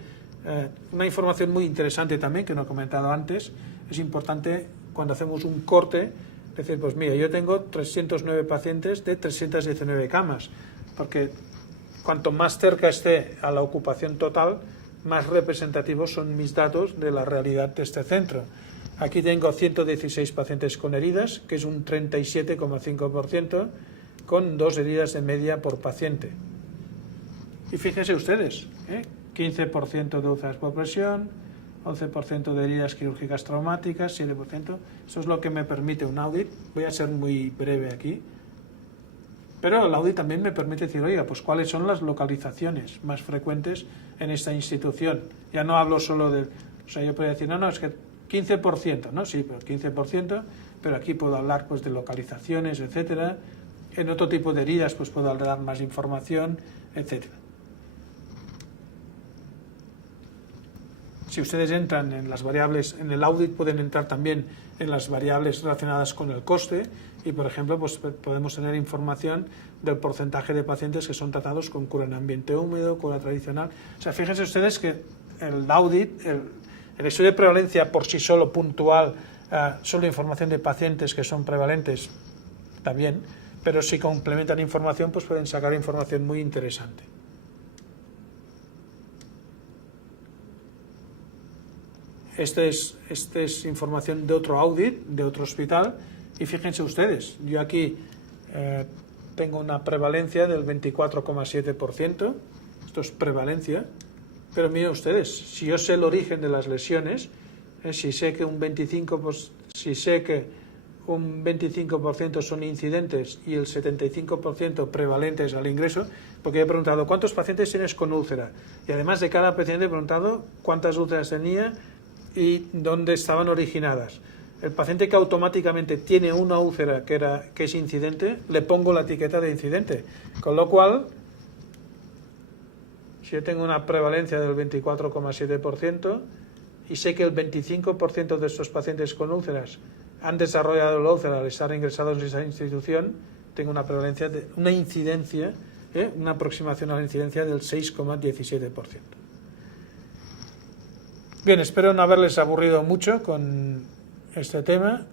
una información muy interesante también que no he comentado antes, es importante cuando hacemos un corte, decir, pues mira, yo tengo 309 pacientes de 319 camas, porque cuanto más cerca esté a la ocupación total, más representativos son mis datos de la realidad de este centro. Aquí tengo 116 pacientes con heridas, que es un 37,5%, con 2 heridas de media por paciente. Y fíjense ustedes, 15% de úlceras por presión, 11% de heridas quirúrgicas traumáticas, 7%. Eso es lo que me permite un audit. Voy a ser muy breve aquí. Pero el audit también me permite decir, oiga, pues cuáles son las localizaciones más frecuentes en esta institución. Ya no hablo solo de... O sea, yo podría decir, no, es que 15%, ¿no? Sí, pero 15%, pero aquí puedo hablar pues de localizaciones, etcétera. En otro tipo de heridas pues puedo dar más información, etcétera. Si ustedes entran en las variables, en el audit pueden entrar también en las variables relacionadas con el coste y, por ejemplo, pues podemos tener información del porcentaje de pacientes que son tratados con cura en ambiente húmedo, cura tradicional. O sea, fíjense ustedes que el audit, el estudio de prevalencia por sí solo puntual, solo información de pacientes que son prevalentes, está bien, pero si complementan información, pues pueden sacar información muy interesante. Esta es información de otro audit, de otro hospital, y fíjense ustedes, yo aquí tengo una prevalencia del 24,7%, esto es prevalencia, pero miren ustedes, si yo sé el origen de las lesiones, si sé que un 25% son incidentes y el 75% prevalentes al ingreso, porque he preguntado cuántos pacientes tienes con úlcera, y además de cada paciente he preguntado cuántas úlceras tenía y dónde estaban originadas. El paciente que automáticamente tiene una úlcera que es incidente, le pongo la etiqueta de incidente, con lo cual, Si yo tengo una prevalencia del 24,7% y sé que el 25% de estos pacientes con úlceras han desarrollado la úlcera al estar ingresados en esa institución, tengo una prevalencia, una incidencia, una aproximación a la incidencia del 6,17%. Bien, espero no haberles aburrido mucho con este tema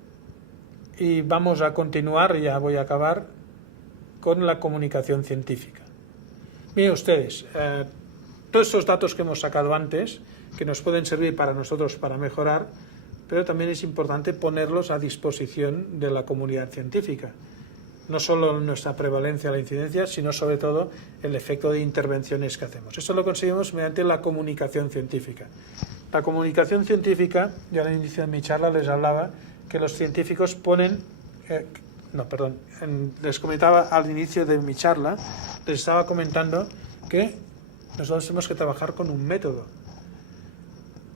y vamos a continuar, ya voy a acabar, con la comunicación científica. Miren ustedes, todos estos datos que hemos sacado antes, que nos pueden servir para nosotros para mejorar, pero también es importante ponerlos a disposición de la comunidad científica. No solo nuestra prevalencia, la incidencia, sino sobre todo el efecto de intervenciones que hacemos. Eso lo conseguimos mediante la comunicación científica. La comunicación científica, ya al inicio de mi charla les hablaba que los científicos ponen... les comentaba al inicio de mi charla, les estaba comentando que nosotros tenemos que trabajar con un método.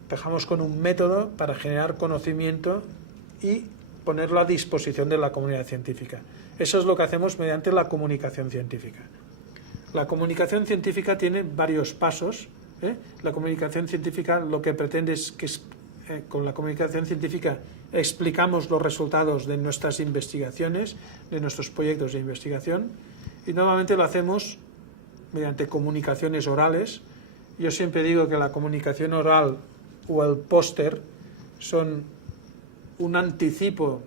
Trabajamos con un método para generar conocimiento y ponerlo a disposición de la comunidad científica. Eso es lo que hacemos mediante la comunicación científica. La comunicación científica tiene varios pasos. La comunicación científica lo que pretende es que con la comunicación científica explicamos los resultados de nuestras investigaciones, de nuestros proyectos de investigación, y normalmente lo hacemos mediante comunicaciones orales. Yo siempre digo que la comunicación oral o el póster son un anticipo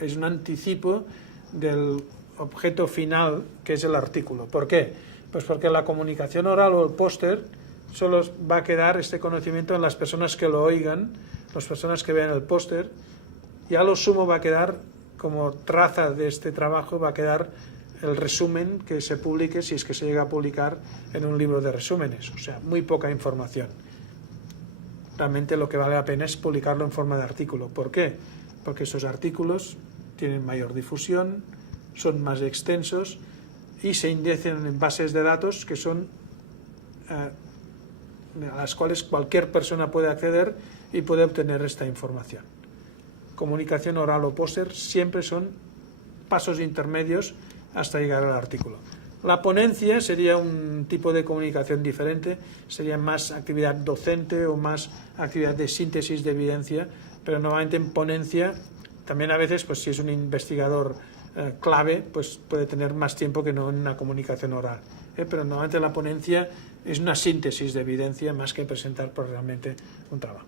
es un anticipo del objeto final, que es el artículo. ¿Por qué? Pues porque la comunicación oral o el póster solo va a quedar este conocimiento en las personas que lo oigan, las personas que vean el póster, y a lo sumo va a quedar como traza de este trabajo, va a quedar el resumen que se publique, si es que se llega a publicar en un libro de resúmenes, o sea, muy poca información. Realmente lo que vale la pena es publicarlo en forma de artículo. ¿Por qué? Porque esos artículos tienen mayor difusión, son más extensos y se indexan en bases de datos que son a las cuales cualquier persona puede acceder y puede obtener esta información. Comunicación oral o póster siempre son pasos intermedios hasta llegar al artículo. La ponencia sería un tipo de comunicación diferente, sería más actividad docente o más actividad de síntesis de evidencia, pero normalmente en ponencia, también a veces, pues si es un investigador clave, pues puede tener más tiempo que no en una comunicación oral. Pero normalmente la ponencia es una síntesis de evidencia más que presentar realmente un trabajo.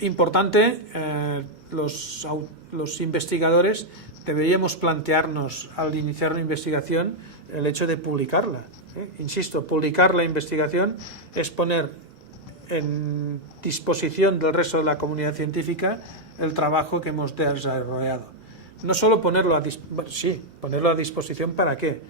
Importante, los investigadores deberíamos plantearnos al iniciar una investigación el hecho de publicarla. Insisto, publicar la investigación es poner en disposición del resto de la comunidad científica el trabajo que hemos desarrollado. No solo ponerlo a disposición, ¿para qué?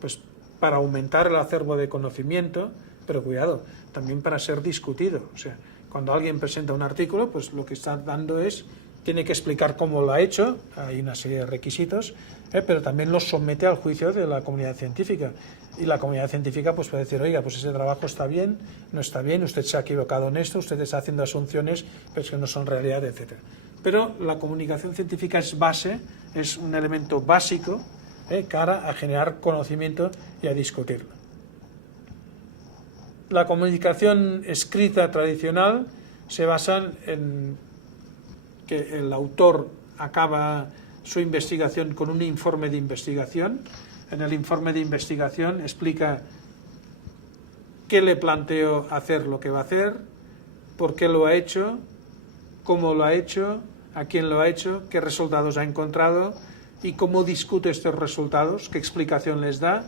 Pues para aumentar el acervo de conocimiento, pero cuidado, también para ser discutido. O sea, cuando alguien presenta un artículo, pues lo que está dando tiene que explicar cómo lo ha hecho, hay una serie de requisitos, pero también lo somete al juicio de la comunidad científica. Y la comunidad científica pues puede decir, oiga, pues ese trabajo está bien, no está bien, usted se ha equivocado en esto, usted está haciendo asunciones pero que no son realidad, etc. Pero la comunicación científica es base, es un elemento básico cara a generar conocimiento y a discutirlo. La comunicación escrita tradicional se basa en que el autor acaba su investigación con un informe de investigación. En el informe de investigación explica qué le planteó hacer lo que va a hacer, por qué lo ha hecho, cómo lo ha hecho, a quién lo ha hecho, qué resultados ha encontrado y cómo discute estos resultados, qué explicación les da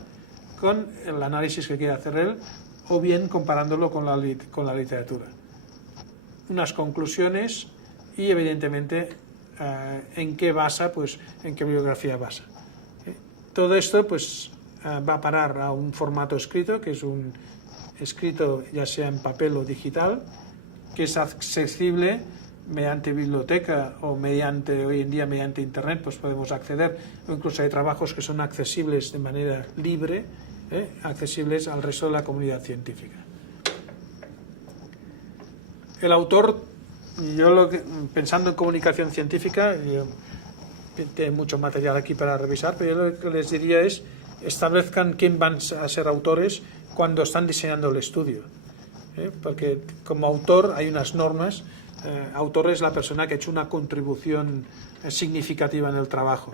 con el análisis que quiere hacer él o bien comparándolo con la literatura. Unas conclusiones y evidentemente en qué basa, pues en qué bibliografía basa. Todo esto pues va a parar a un formato escrito, que es un escrito ya sea en papel o digital, que es accesible mediante biblioteca o hoy en día mediante internet, pues podemos acceder, o incluso hay trabajos que son accesibles de manera libre, accesibles al resto de la comunidad científica. El autor, pensando en comunicación científica, yo tengo mucho material aquí para revisar, pero yo lo que les diría es establezcan quién van a ser autores cuando están diseñando el estudio. Porque como autor hay unas normas. Autor es la persona que ha hecho una contribución significativa en el trabajo.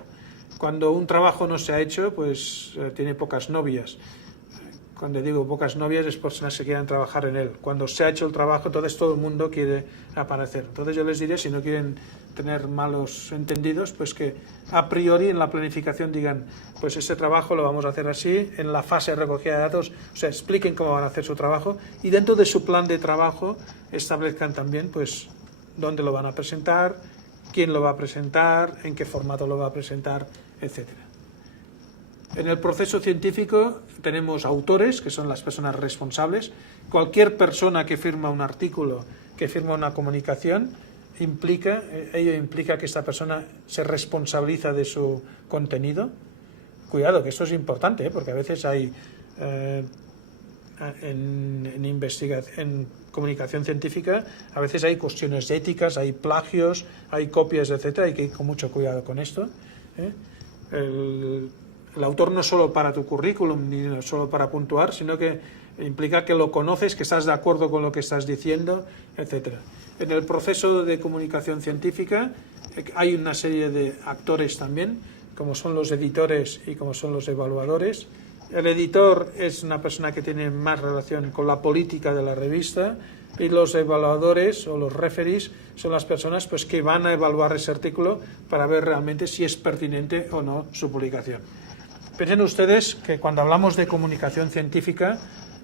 Cuando un trabajo no se ha hecho, pues tiene pocas novias. Cuando digo pocas novias es personas que quieran trabajar en él. Cuando se ha hecho el trabajo, entonces todo el mundo quiere aparecer. Entonces yo les diría, si no quieren tener malos entendidos, pues que a priori en la planificación digan, pues ese trabajo lo vamos a hacer así, en la fase de recogida de datos, o sea, expliquen cómo van a hacer su trabajo y dentro de su plan de trabajo establezcan también, pues, dónde lo van a presentar, quién lo va a presentar, en qué formato lo va a presentar, etcétera. En el proceso científico tenemos autores, que son las personas responsables. Cualquier persona que firma un artículo, que firma una comunicación, ello implica que esta persona se responsabiliza de su contenido. Cuidado, que esto es importante, porque a veces hay en comunicación científica, a veces hay cuestiones éticas, hay plagios, hay copias, etcétera, hay que ir con mucho cuidado con esto. El autor no es solo para tu currículum, ni solo para puntuar, sino que implica que lo conoces, que estás de acuerdo con lo que estás diciendo, etcétera. En el proceso de comunicación científica hay una serie de actores también, como son los editores y como son los evaluadores. El editor es una persona que tiene más relación con la política de la revista y los evaluadores o los referees son las personas pues, que van a evaluar ese artículo para ver realmente si es pertinente o no su publicación. Piensen ustedes que cuando hablamos de comunicación científica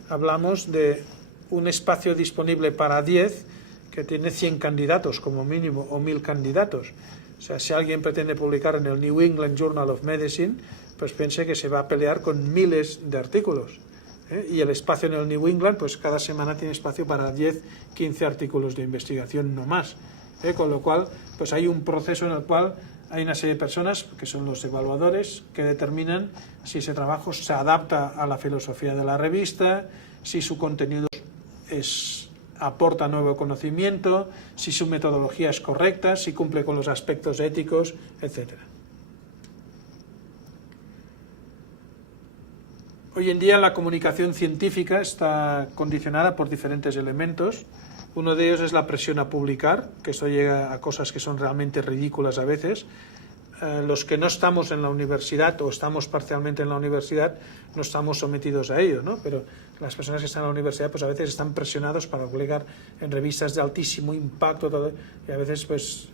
hablamos de un espacio disponible para 10 que tiene 100 candidatos como mínimo o 1000 candidatos. O sea, si alguien pretende publicar en el New England Journal of Medicine, pues piense que se va a pelear con miles de artículos. Y el espacio en el New England, pues cada semana tiene espacio para 10, 15 artículos de investigación, no más. Con lo cual, pues hay un proceso en el cual hay una serie de personas, que son los evaluadores, que determinan si ese trabajo se adapta a la filosofía de la revista, si su contenido aporta nuevo conocimiento, si su metodología es correcta, si cumple con los aspectos éticos, etcétera. Hoy en día la comunicación científica está condicionada por diferentes elementos. Uno de ellos es la presión a publicar, que esto llega a cosas que son realmente ridículas a veces. Los que no estamos en la universidad o estamos parcialmente en la universidad no estamos sometidos a ello, ¿no? Pero las personas que están en la universidad pues a veces están presionados para publicar en revistas de altísimo impacto todo, y a veces pues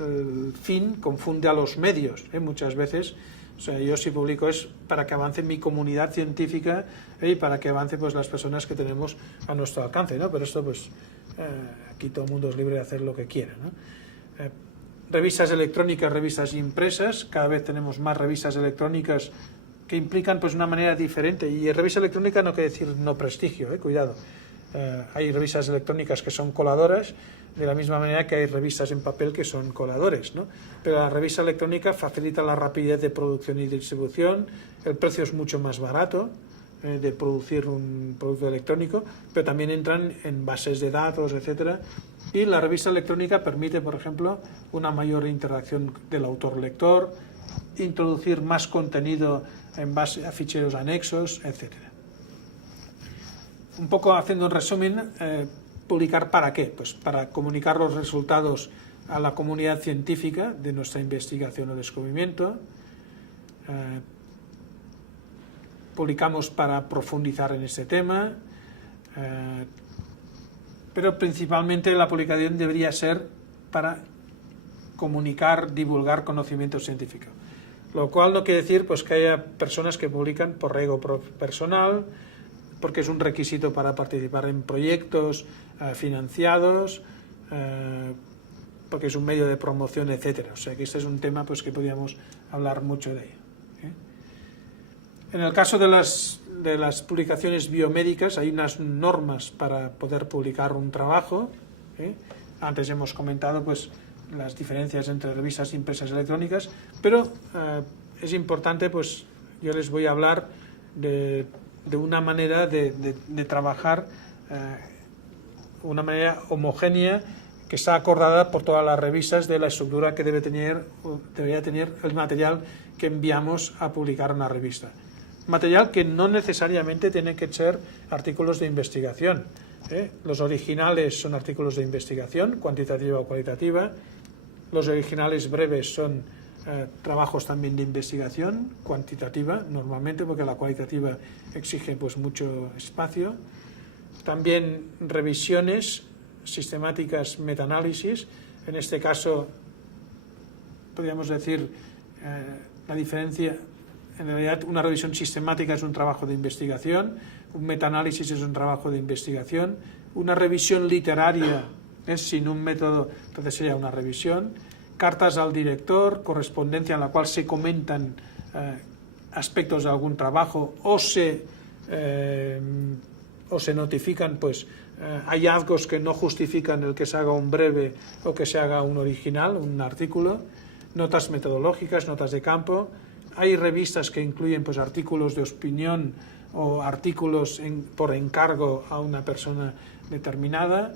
el fin confunde a los medios, muchas veces. O sea, yo si publico es para que avance mi comunidad científica y para que avance pues las personas que tenemos a nuestro alcance, ¿no? Pero esto pues aquí todo el mundo es libre de hacer lo que quiera, ¿no? Revistas electrónicas, revistas impresas, cada vez tenemos más revistas electrónicas que implican pues una manera diferente, y revista electrónica no quiere decir no prestigio, cuidado. Hay revistas electrónicas que son coladoras, de la misma manera que hay revistas en papel que son coladores, ¿no? Pero la revista electrónica facilita la rapidez de producción y distribución, el precio es mucho más barato de producir un producto electrónico, pero también entran en bases de datos, etcétera. Y la revista electrónica permite, por ejemplo, una mayor interacción del autor-lector, introducir más contenido en base a ficheros anexos, etcétera. Un poco haciendo un resumen, publicar ¿para qué? Pues para comunicar los resultados a la comunidad científica de nuestra investigación o descubrimiento. Publicamos para profundizar en este tema, pero principalmente la publicación debería ser para comunicar, divulgar conocimiento científico. Lo cual no quiere decir pues, que haya personas que publican por ego personal, porque es un requisito para participar en proyectos financiados, porque es un medio de promoción, etcétera. O sea que este es un tema pues, que podríamos hablar mucho de ello. En el caso de las publicaciones biomédicas hay unas normas para poder publicar un trabajo. Antes hemos comentado pues, las diferencias entre revistas impresas y electrónicas, pero es importante, pues yo les voy a hablar de una manera de trabajar, una manera homogénea que está acordada por todas las revistas de la estructura que debería tener el material que enviamos a publicar una revista. Material que no necesariamente tiene que ser artículos de investigación. Los originales son artículos de investigación, cuantitativa o cualitativa. Los originales breves son trabajos también de investigación, cuantitativa normalmente, porque la cualitativa exige pues mucho espacio. También revisiones sistemáticas, metaanálisis. En este caso, podríamos decir, la diferencia, en realidad una revisión sistemática es un trabajo de investigación, un metaanálisis es un trabajo de investigación, una revisión literaria es sin un método, entonces sería una revisión, cartas al director, correspondencia en la cual se comentan aspectos de algún trabajo o se notifican pues hallazgos que no justifican el que se haga un breve o que se haga un original, un artículo, notas metodológicas, notas de campo. Hay revistas que incluyen pues artículos de opinión o artículos por encargo a una persona determinada,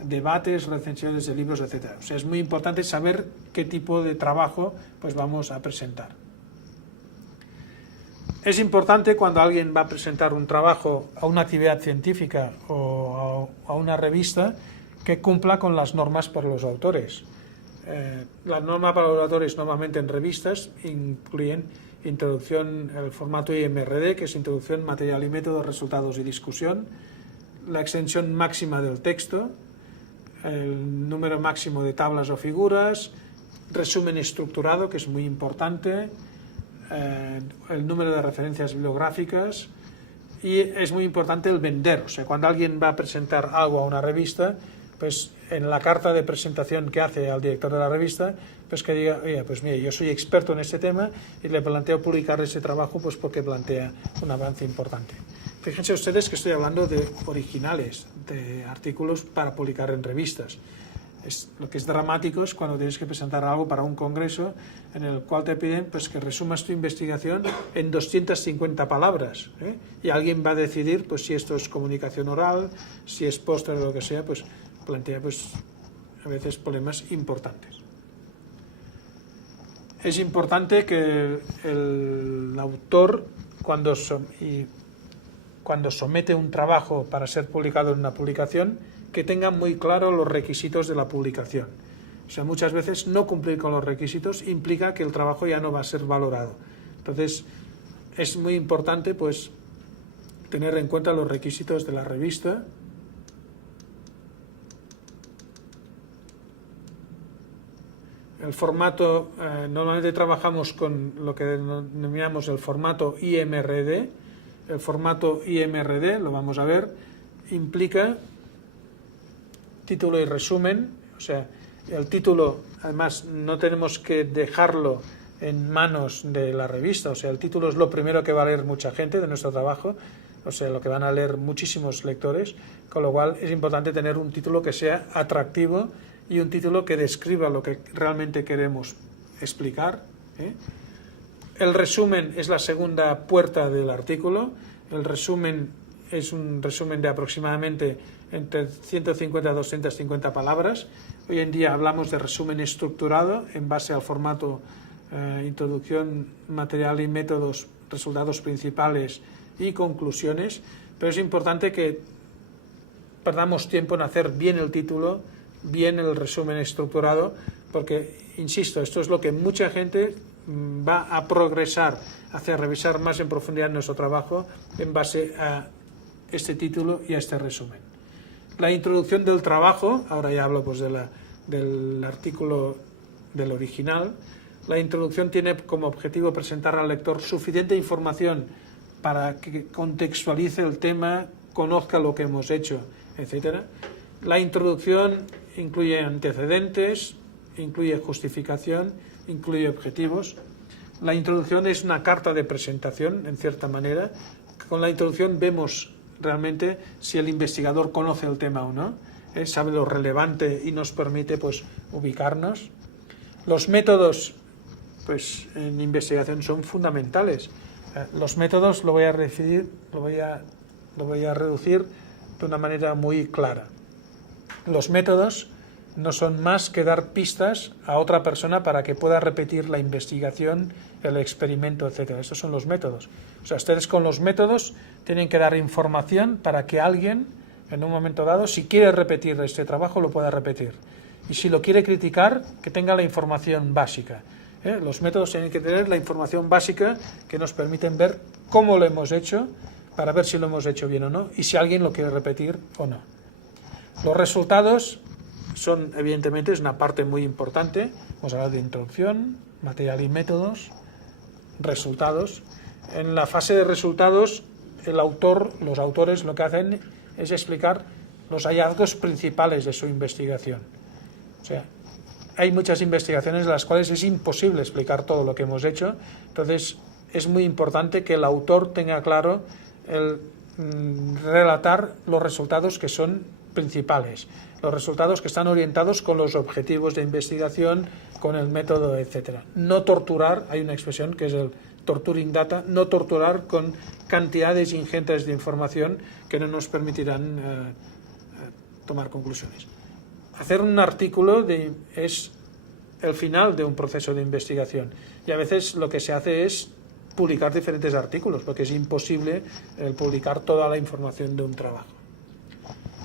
debates, recensiones de libros, etc. O sea, es muy importante saber qué tipo de trabajo pues vamos a presentar. Es importante cuando alguien va a presentar un trabajo a una actividad científica o a una revista que cumpla con las normas para los autores. Las normas para los autores normalmente en revistas incluyen introducción, el formato IMRD, que es introducción, material y método, resultados y discusión, la extensión máxima del texto, el número máximo de tablas o figuras, resumen estructurado, que es muy importante, el número de referencias bibliográficas, y es muy importante el vender. O sea, cuando alguien va a presentar algo a una revista, pues en la carta de presentación que hace al director de la revista, pues que diga, oye, pues mire, yo soy experto en este tema y le planteo publicar ese trabajo pues porque plantea un avance importante. Fíjense ustedes que estoy hablando de originales, de artículos para publicar en revistas. Lo que es dramático es cuando tienes que presentar algo para un congreso en el cual te piden pues que resumas tu investigación en 250 palabras, y alguien va a decidir pues si esto es comunicación oral, si es póster o lo que sea, pues plantea pues a veces problemas importantes. Es importante que el autor cuando somete un trabajo para ser publicado en una publicación, que tenga muy claro los requisitos de la publicación. O sea, muchas veces no cumplir con los requisitos implica que el trabajo ya no va a ser valorado. Entonces, es muy importante pues tener en cuenta los requisitos de la revista. El formato, normalmente trabajamos con lo que denominamos el formato IMRD. El formato IMRD, lo vamos a ver, implica título y resumen. O sea, el título, además, no tenemos que dejarlo en manos de la revista. O sea, el título es lo primero que va a leer mucha gente de nuestro trabajo, o sea, lo que van a leer muchísimos lectores, con lo cual es importante tener un título que sea atractivo y un título que describa lo que realmente queremos explicar. El resumen es la segunda puerta del artículo. El resumen es un resumen de aproximadamente entre 150 a 250 palabras. Hoy en día hablamos de resumen estructurado en base al formato introducción, material y métodos, resultados principales y conclusiones, pero es importante que perdamos tiempo en hacer bien el título, bien el resumen estructurado, porque, insisto, esto es lo que mucha gente va a progresar hacia revisar más en profundidad nuestro trabajo en base a este título y a este resumen. La introducción del trabajo, ahora ya hablo pues del artículo del original. La introducción tiene como objetivo presentar al lector suficiente información para que contextualice el tema, conozca lo que hemos hecho, etc. La introducción incluye antecedentes, incluye justificación, incluye objetivos. La introducción es una carta de presentación, en cierta manera. Con la introducción vemos realmente si el investigador conoce el tema o no, sabe lo relevante y nos permite pues ubicarnos. Los métodos pues en investigación son fundamentales. Los métodos lo voy a reducir de una manera muy clara. Los métodos no son más que dar pistas a otra persona para que pueda repetir la investigación, el experimento, etcétera. Esos son los métodos. O sea, ustedes con los métodos tienen que dar información para que alguien, en un momento dado, si quiere repetir este trabajo, lo pueda repetir. Y si lo quiere criticar, que tenga la información básica. Los métodos tienen que tener la información básica que nos permiten ver cómo lo hemos hecho, para ver si lo hemos hecho bien o no, y si alguien lo quiere repetir o no. Los resultados son, evidentemente, es una parte muy importante. Vamos a hablar de introducción, material y métodos, resultados. En la fase de resultados, los autores lo que hacen es explicar los hallazgos principales de su investigación. O sea, hay muchas investigaciones en las cuales es imposible explicar todo lo que hemos hecho, entonces es muy importante que el autor tenga claro el relatar los resultados que son principales, los resultados que están orientados con los objetivos de investigación, con el método, etcétera. No torturar, hay una expresión que es el torturing data, no torturar con cantidades ingentes de información que no nos permitirán tomar conclusiones. Hacer un artículo es el final de un proceso de investigación y a veces lo que se hace es publicar diferentes artículos porque es imposible publicar toda la información de un trabajo.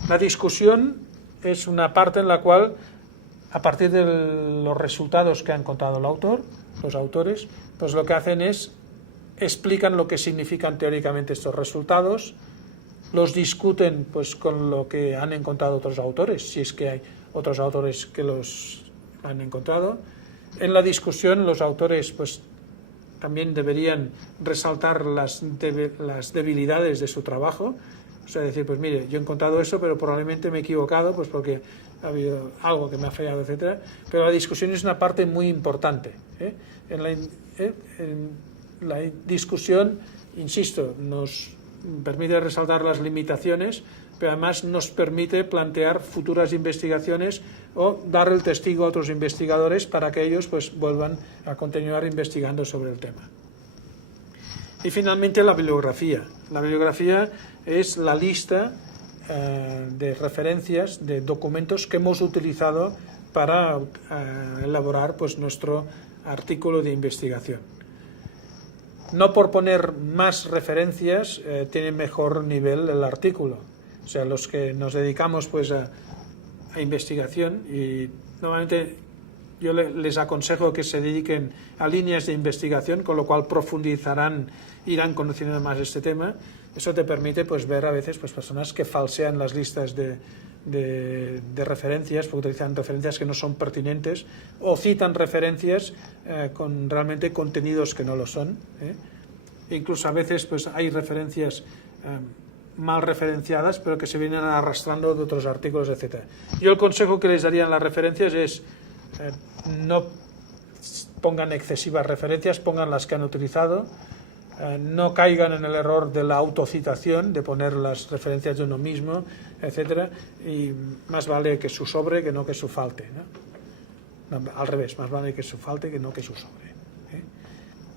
La discusión es una parte en la cual, a partir de los resultados que han contado los autores, pues lo que hacen es explican lo que significan teóricamente estos resultados, los discuten pues con lo que han encontrado otros autores, si es que hay otros autores que los han encontrado. En la discusión los autores pues también deberían resaltar las debilidades de su trabajo, o sea, decir, pues mire, yo he encontrado eso, pero probablemente me he equivocado, pues porque ha habido algo que me ha fallado, etcétera. Pero la discusión es una parte muy importante. En la discusión, insisto, nos permite resaltar las limitaciones, pero además nos permite plantear futuras investigaciones o dar el testigo a otros investigadores para que ellos pues vuelvan a continuar investigando sobre el tema. Y finalmente la bibliografía. La bibliografía es la lista de referencias, de documentos que hemos utilizado para elaborar pues nuestro artículo de investigación. No por poner más referencias tiene mejor nivel el artículo. O sea, los que nos dedicamos pues a investigación, y normalmente yo les aconsejo que se dediquen a líneas de investigación, con lo cual profundizarán, irán conociendo más este tema. Eso te permite pues ver a veces pues personas que falsean las listas de referencias, porque utilizan referencias que no son pertinentes o citan referencias con realmente contenidos que no lo son. Incluso a veces pues hay referencias mal referenciadas, pero que se vienen arrastrando de otros artículos, etcétera. Yo el consejo que les daría en las referencias es no pongan excesivas referencias, pongan las que han utilizado, no caigan en el error de la autocitación, de poner las referencias de uno mismo, etcétera, y más vale que su sobre que no que su falte, ¿no? Al revés, más vale que su falte que no que su sobre.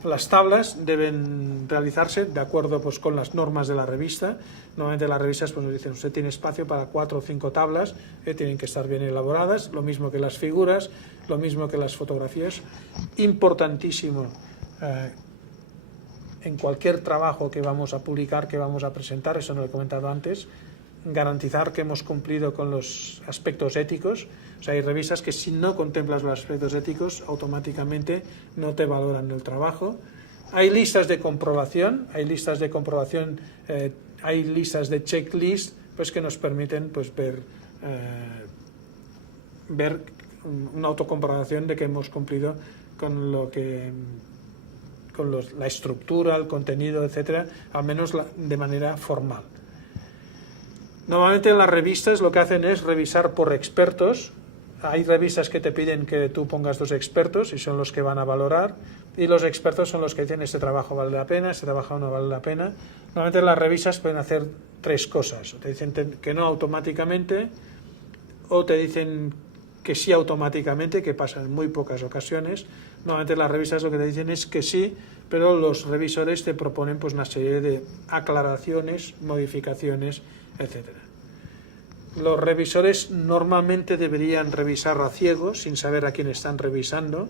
Las tablas deben realizarse de acuerdo pues con las normas de la revista. Normalmente las revistas pues nos dicen usted tiene espacio para 4 o 5 tablas, tienen que estar bien elaboradas, lo mismo que las figuras, lo mismo que las fotografías. Importantísimo en cualquier trabajo que vamos a publicar, que vamos a presentar, eso no lo he comentado antes, garantizar que hemos cumplido con los aspectos éticos. O sea, hay revistas que si no contemplas los aspectos éticos, automáticamente no te valoran el trabajo. Hay listas de comprobación, hay listas de checklist pues que nos permiten pues ver una autocomprobación de que hemos cumplido con lo que la estructura, el contenido, etcétera, al menos de manera formal. Normalmente en las revistas lo que hacen es revisar por expertos. Hay revistas que te piden que tú pongas 2 expertos y son los que van a valorar, y los expertos son los que dicen este trabajo vale la pena, este trabajo no vale la pena. Normalmente las revistas pueden hacer 3 cosas: o te dicen que no automáticamente, o te dicen que sí automáticamente, que pasa en muy pocas ocasiones. Normalmente las revistas lo que te dicen es que sí, pero los revisores te proponen pues una serie de aclaraciones, modificaciones, etcétera. Los revisores normalmente deberían revisar a ciegos, sin saber a quién están revisando.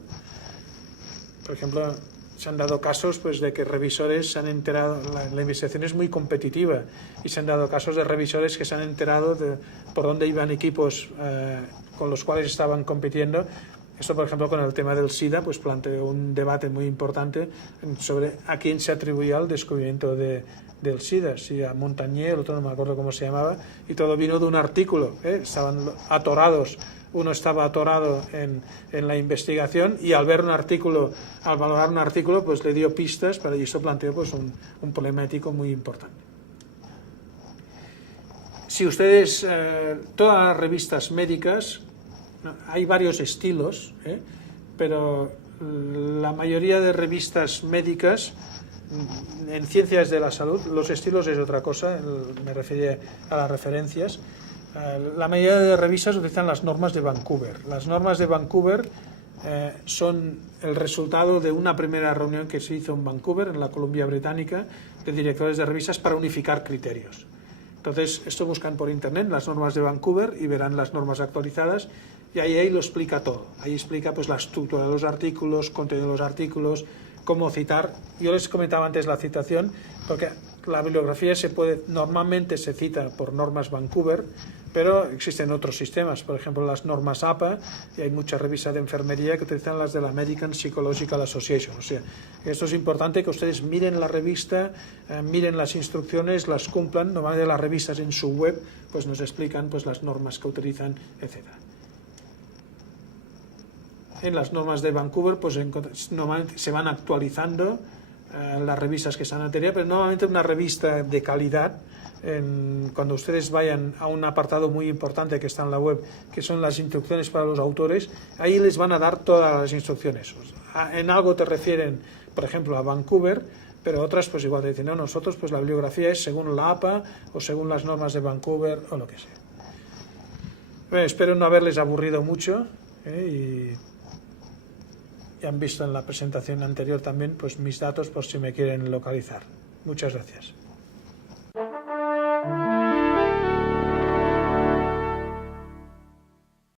Por ejemplo, se han dado casos pues, de que revisores se han enterado, la investigación es muy competitiva, y se han dado casos de revisores que se han enterado de por dónde iban equipos con los cuales estaban compitiendo. Esto, por ejemplo, con el tema del SIDA, pues planteó un debate muy importante sobre a quién se atribuía el descubrimiento del SIDA, si a Montagnier, el otro no me acuerdo cómo se llamaba, y todo vino de un artículo, estaban atorados. Uno estaba atorado en la investigación y al ver un artículo, al valorar un artículo, pues le dio pistas, y eso planteó pues, un problema ético muy importante. Si ustedes, todas las revistas médicas, hay varios estilos, pero la mayoría de revistas médicas, en ciencias de la salud, los estilos es otra cosa, me refería a las referencias. La mayoría de revistas utilizan las normas de Vancouver. Las normas de Vancouver son el resultado de una primera reunión que se hizo en Vancouver, en la Columbia Británica, de directores de revistas para unificar criterios. Entonces, esto buscan por internet las normas de Vancouver y verán las normas actualizadas, y ahí lo explica todo. Ahí explica pues la estructura de los artículos, contenido de los artículos, cómo citar. Yo les comentaba antes la citación, porque la bibliografía normalmente se cita por normas Vancouver, pero existen otros sistemas, por ejemplo las normas APA, y hay muchas revistas de enfermería que utilizan las de la American Psychological Association. O sea, esto es importante que ustedes miren la revista, miren las instrucciones, las cumplan. Normalmente las revistas en su web pues nos explican pues las normas que utilizan, etcétera. En las normas de Vancouver pues normalmente se van actualizando las revistas que están anteriores, pero normalmente una revista de calidad, cuando ustedes vayan a un apartado muy importante que está en la web, que son las instrucciones para los autores, ahí les van a dar todas las instrucciones. En algo te refieren, por ejemplo, a Vancouver, pero otras pues igual te dicen, no, nosotros pues la bibliografía es según la APA o según las normas de Vancouver o lo que sea. Bueno, espero no haberles aburrido mucho, y han visto en la presentación anterior también pues mis datos por si me quieren localizar. Muchas gracias.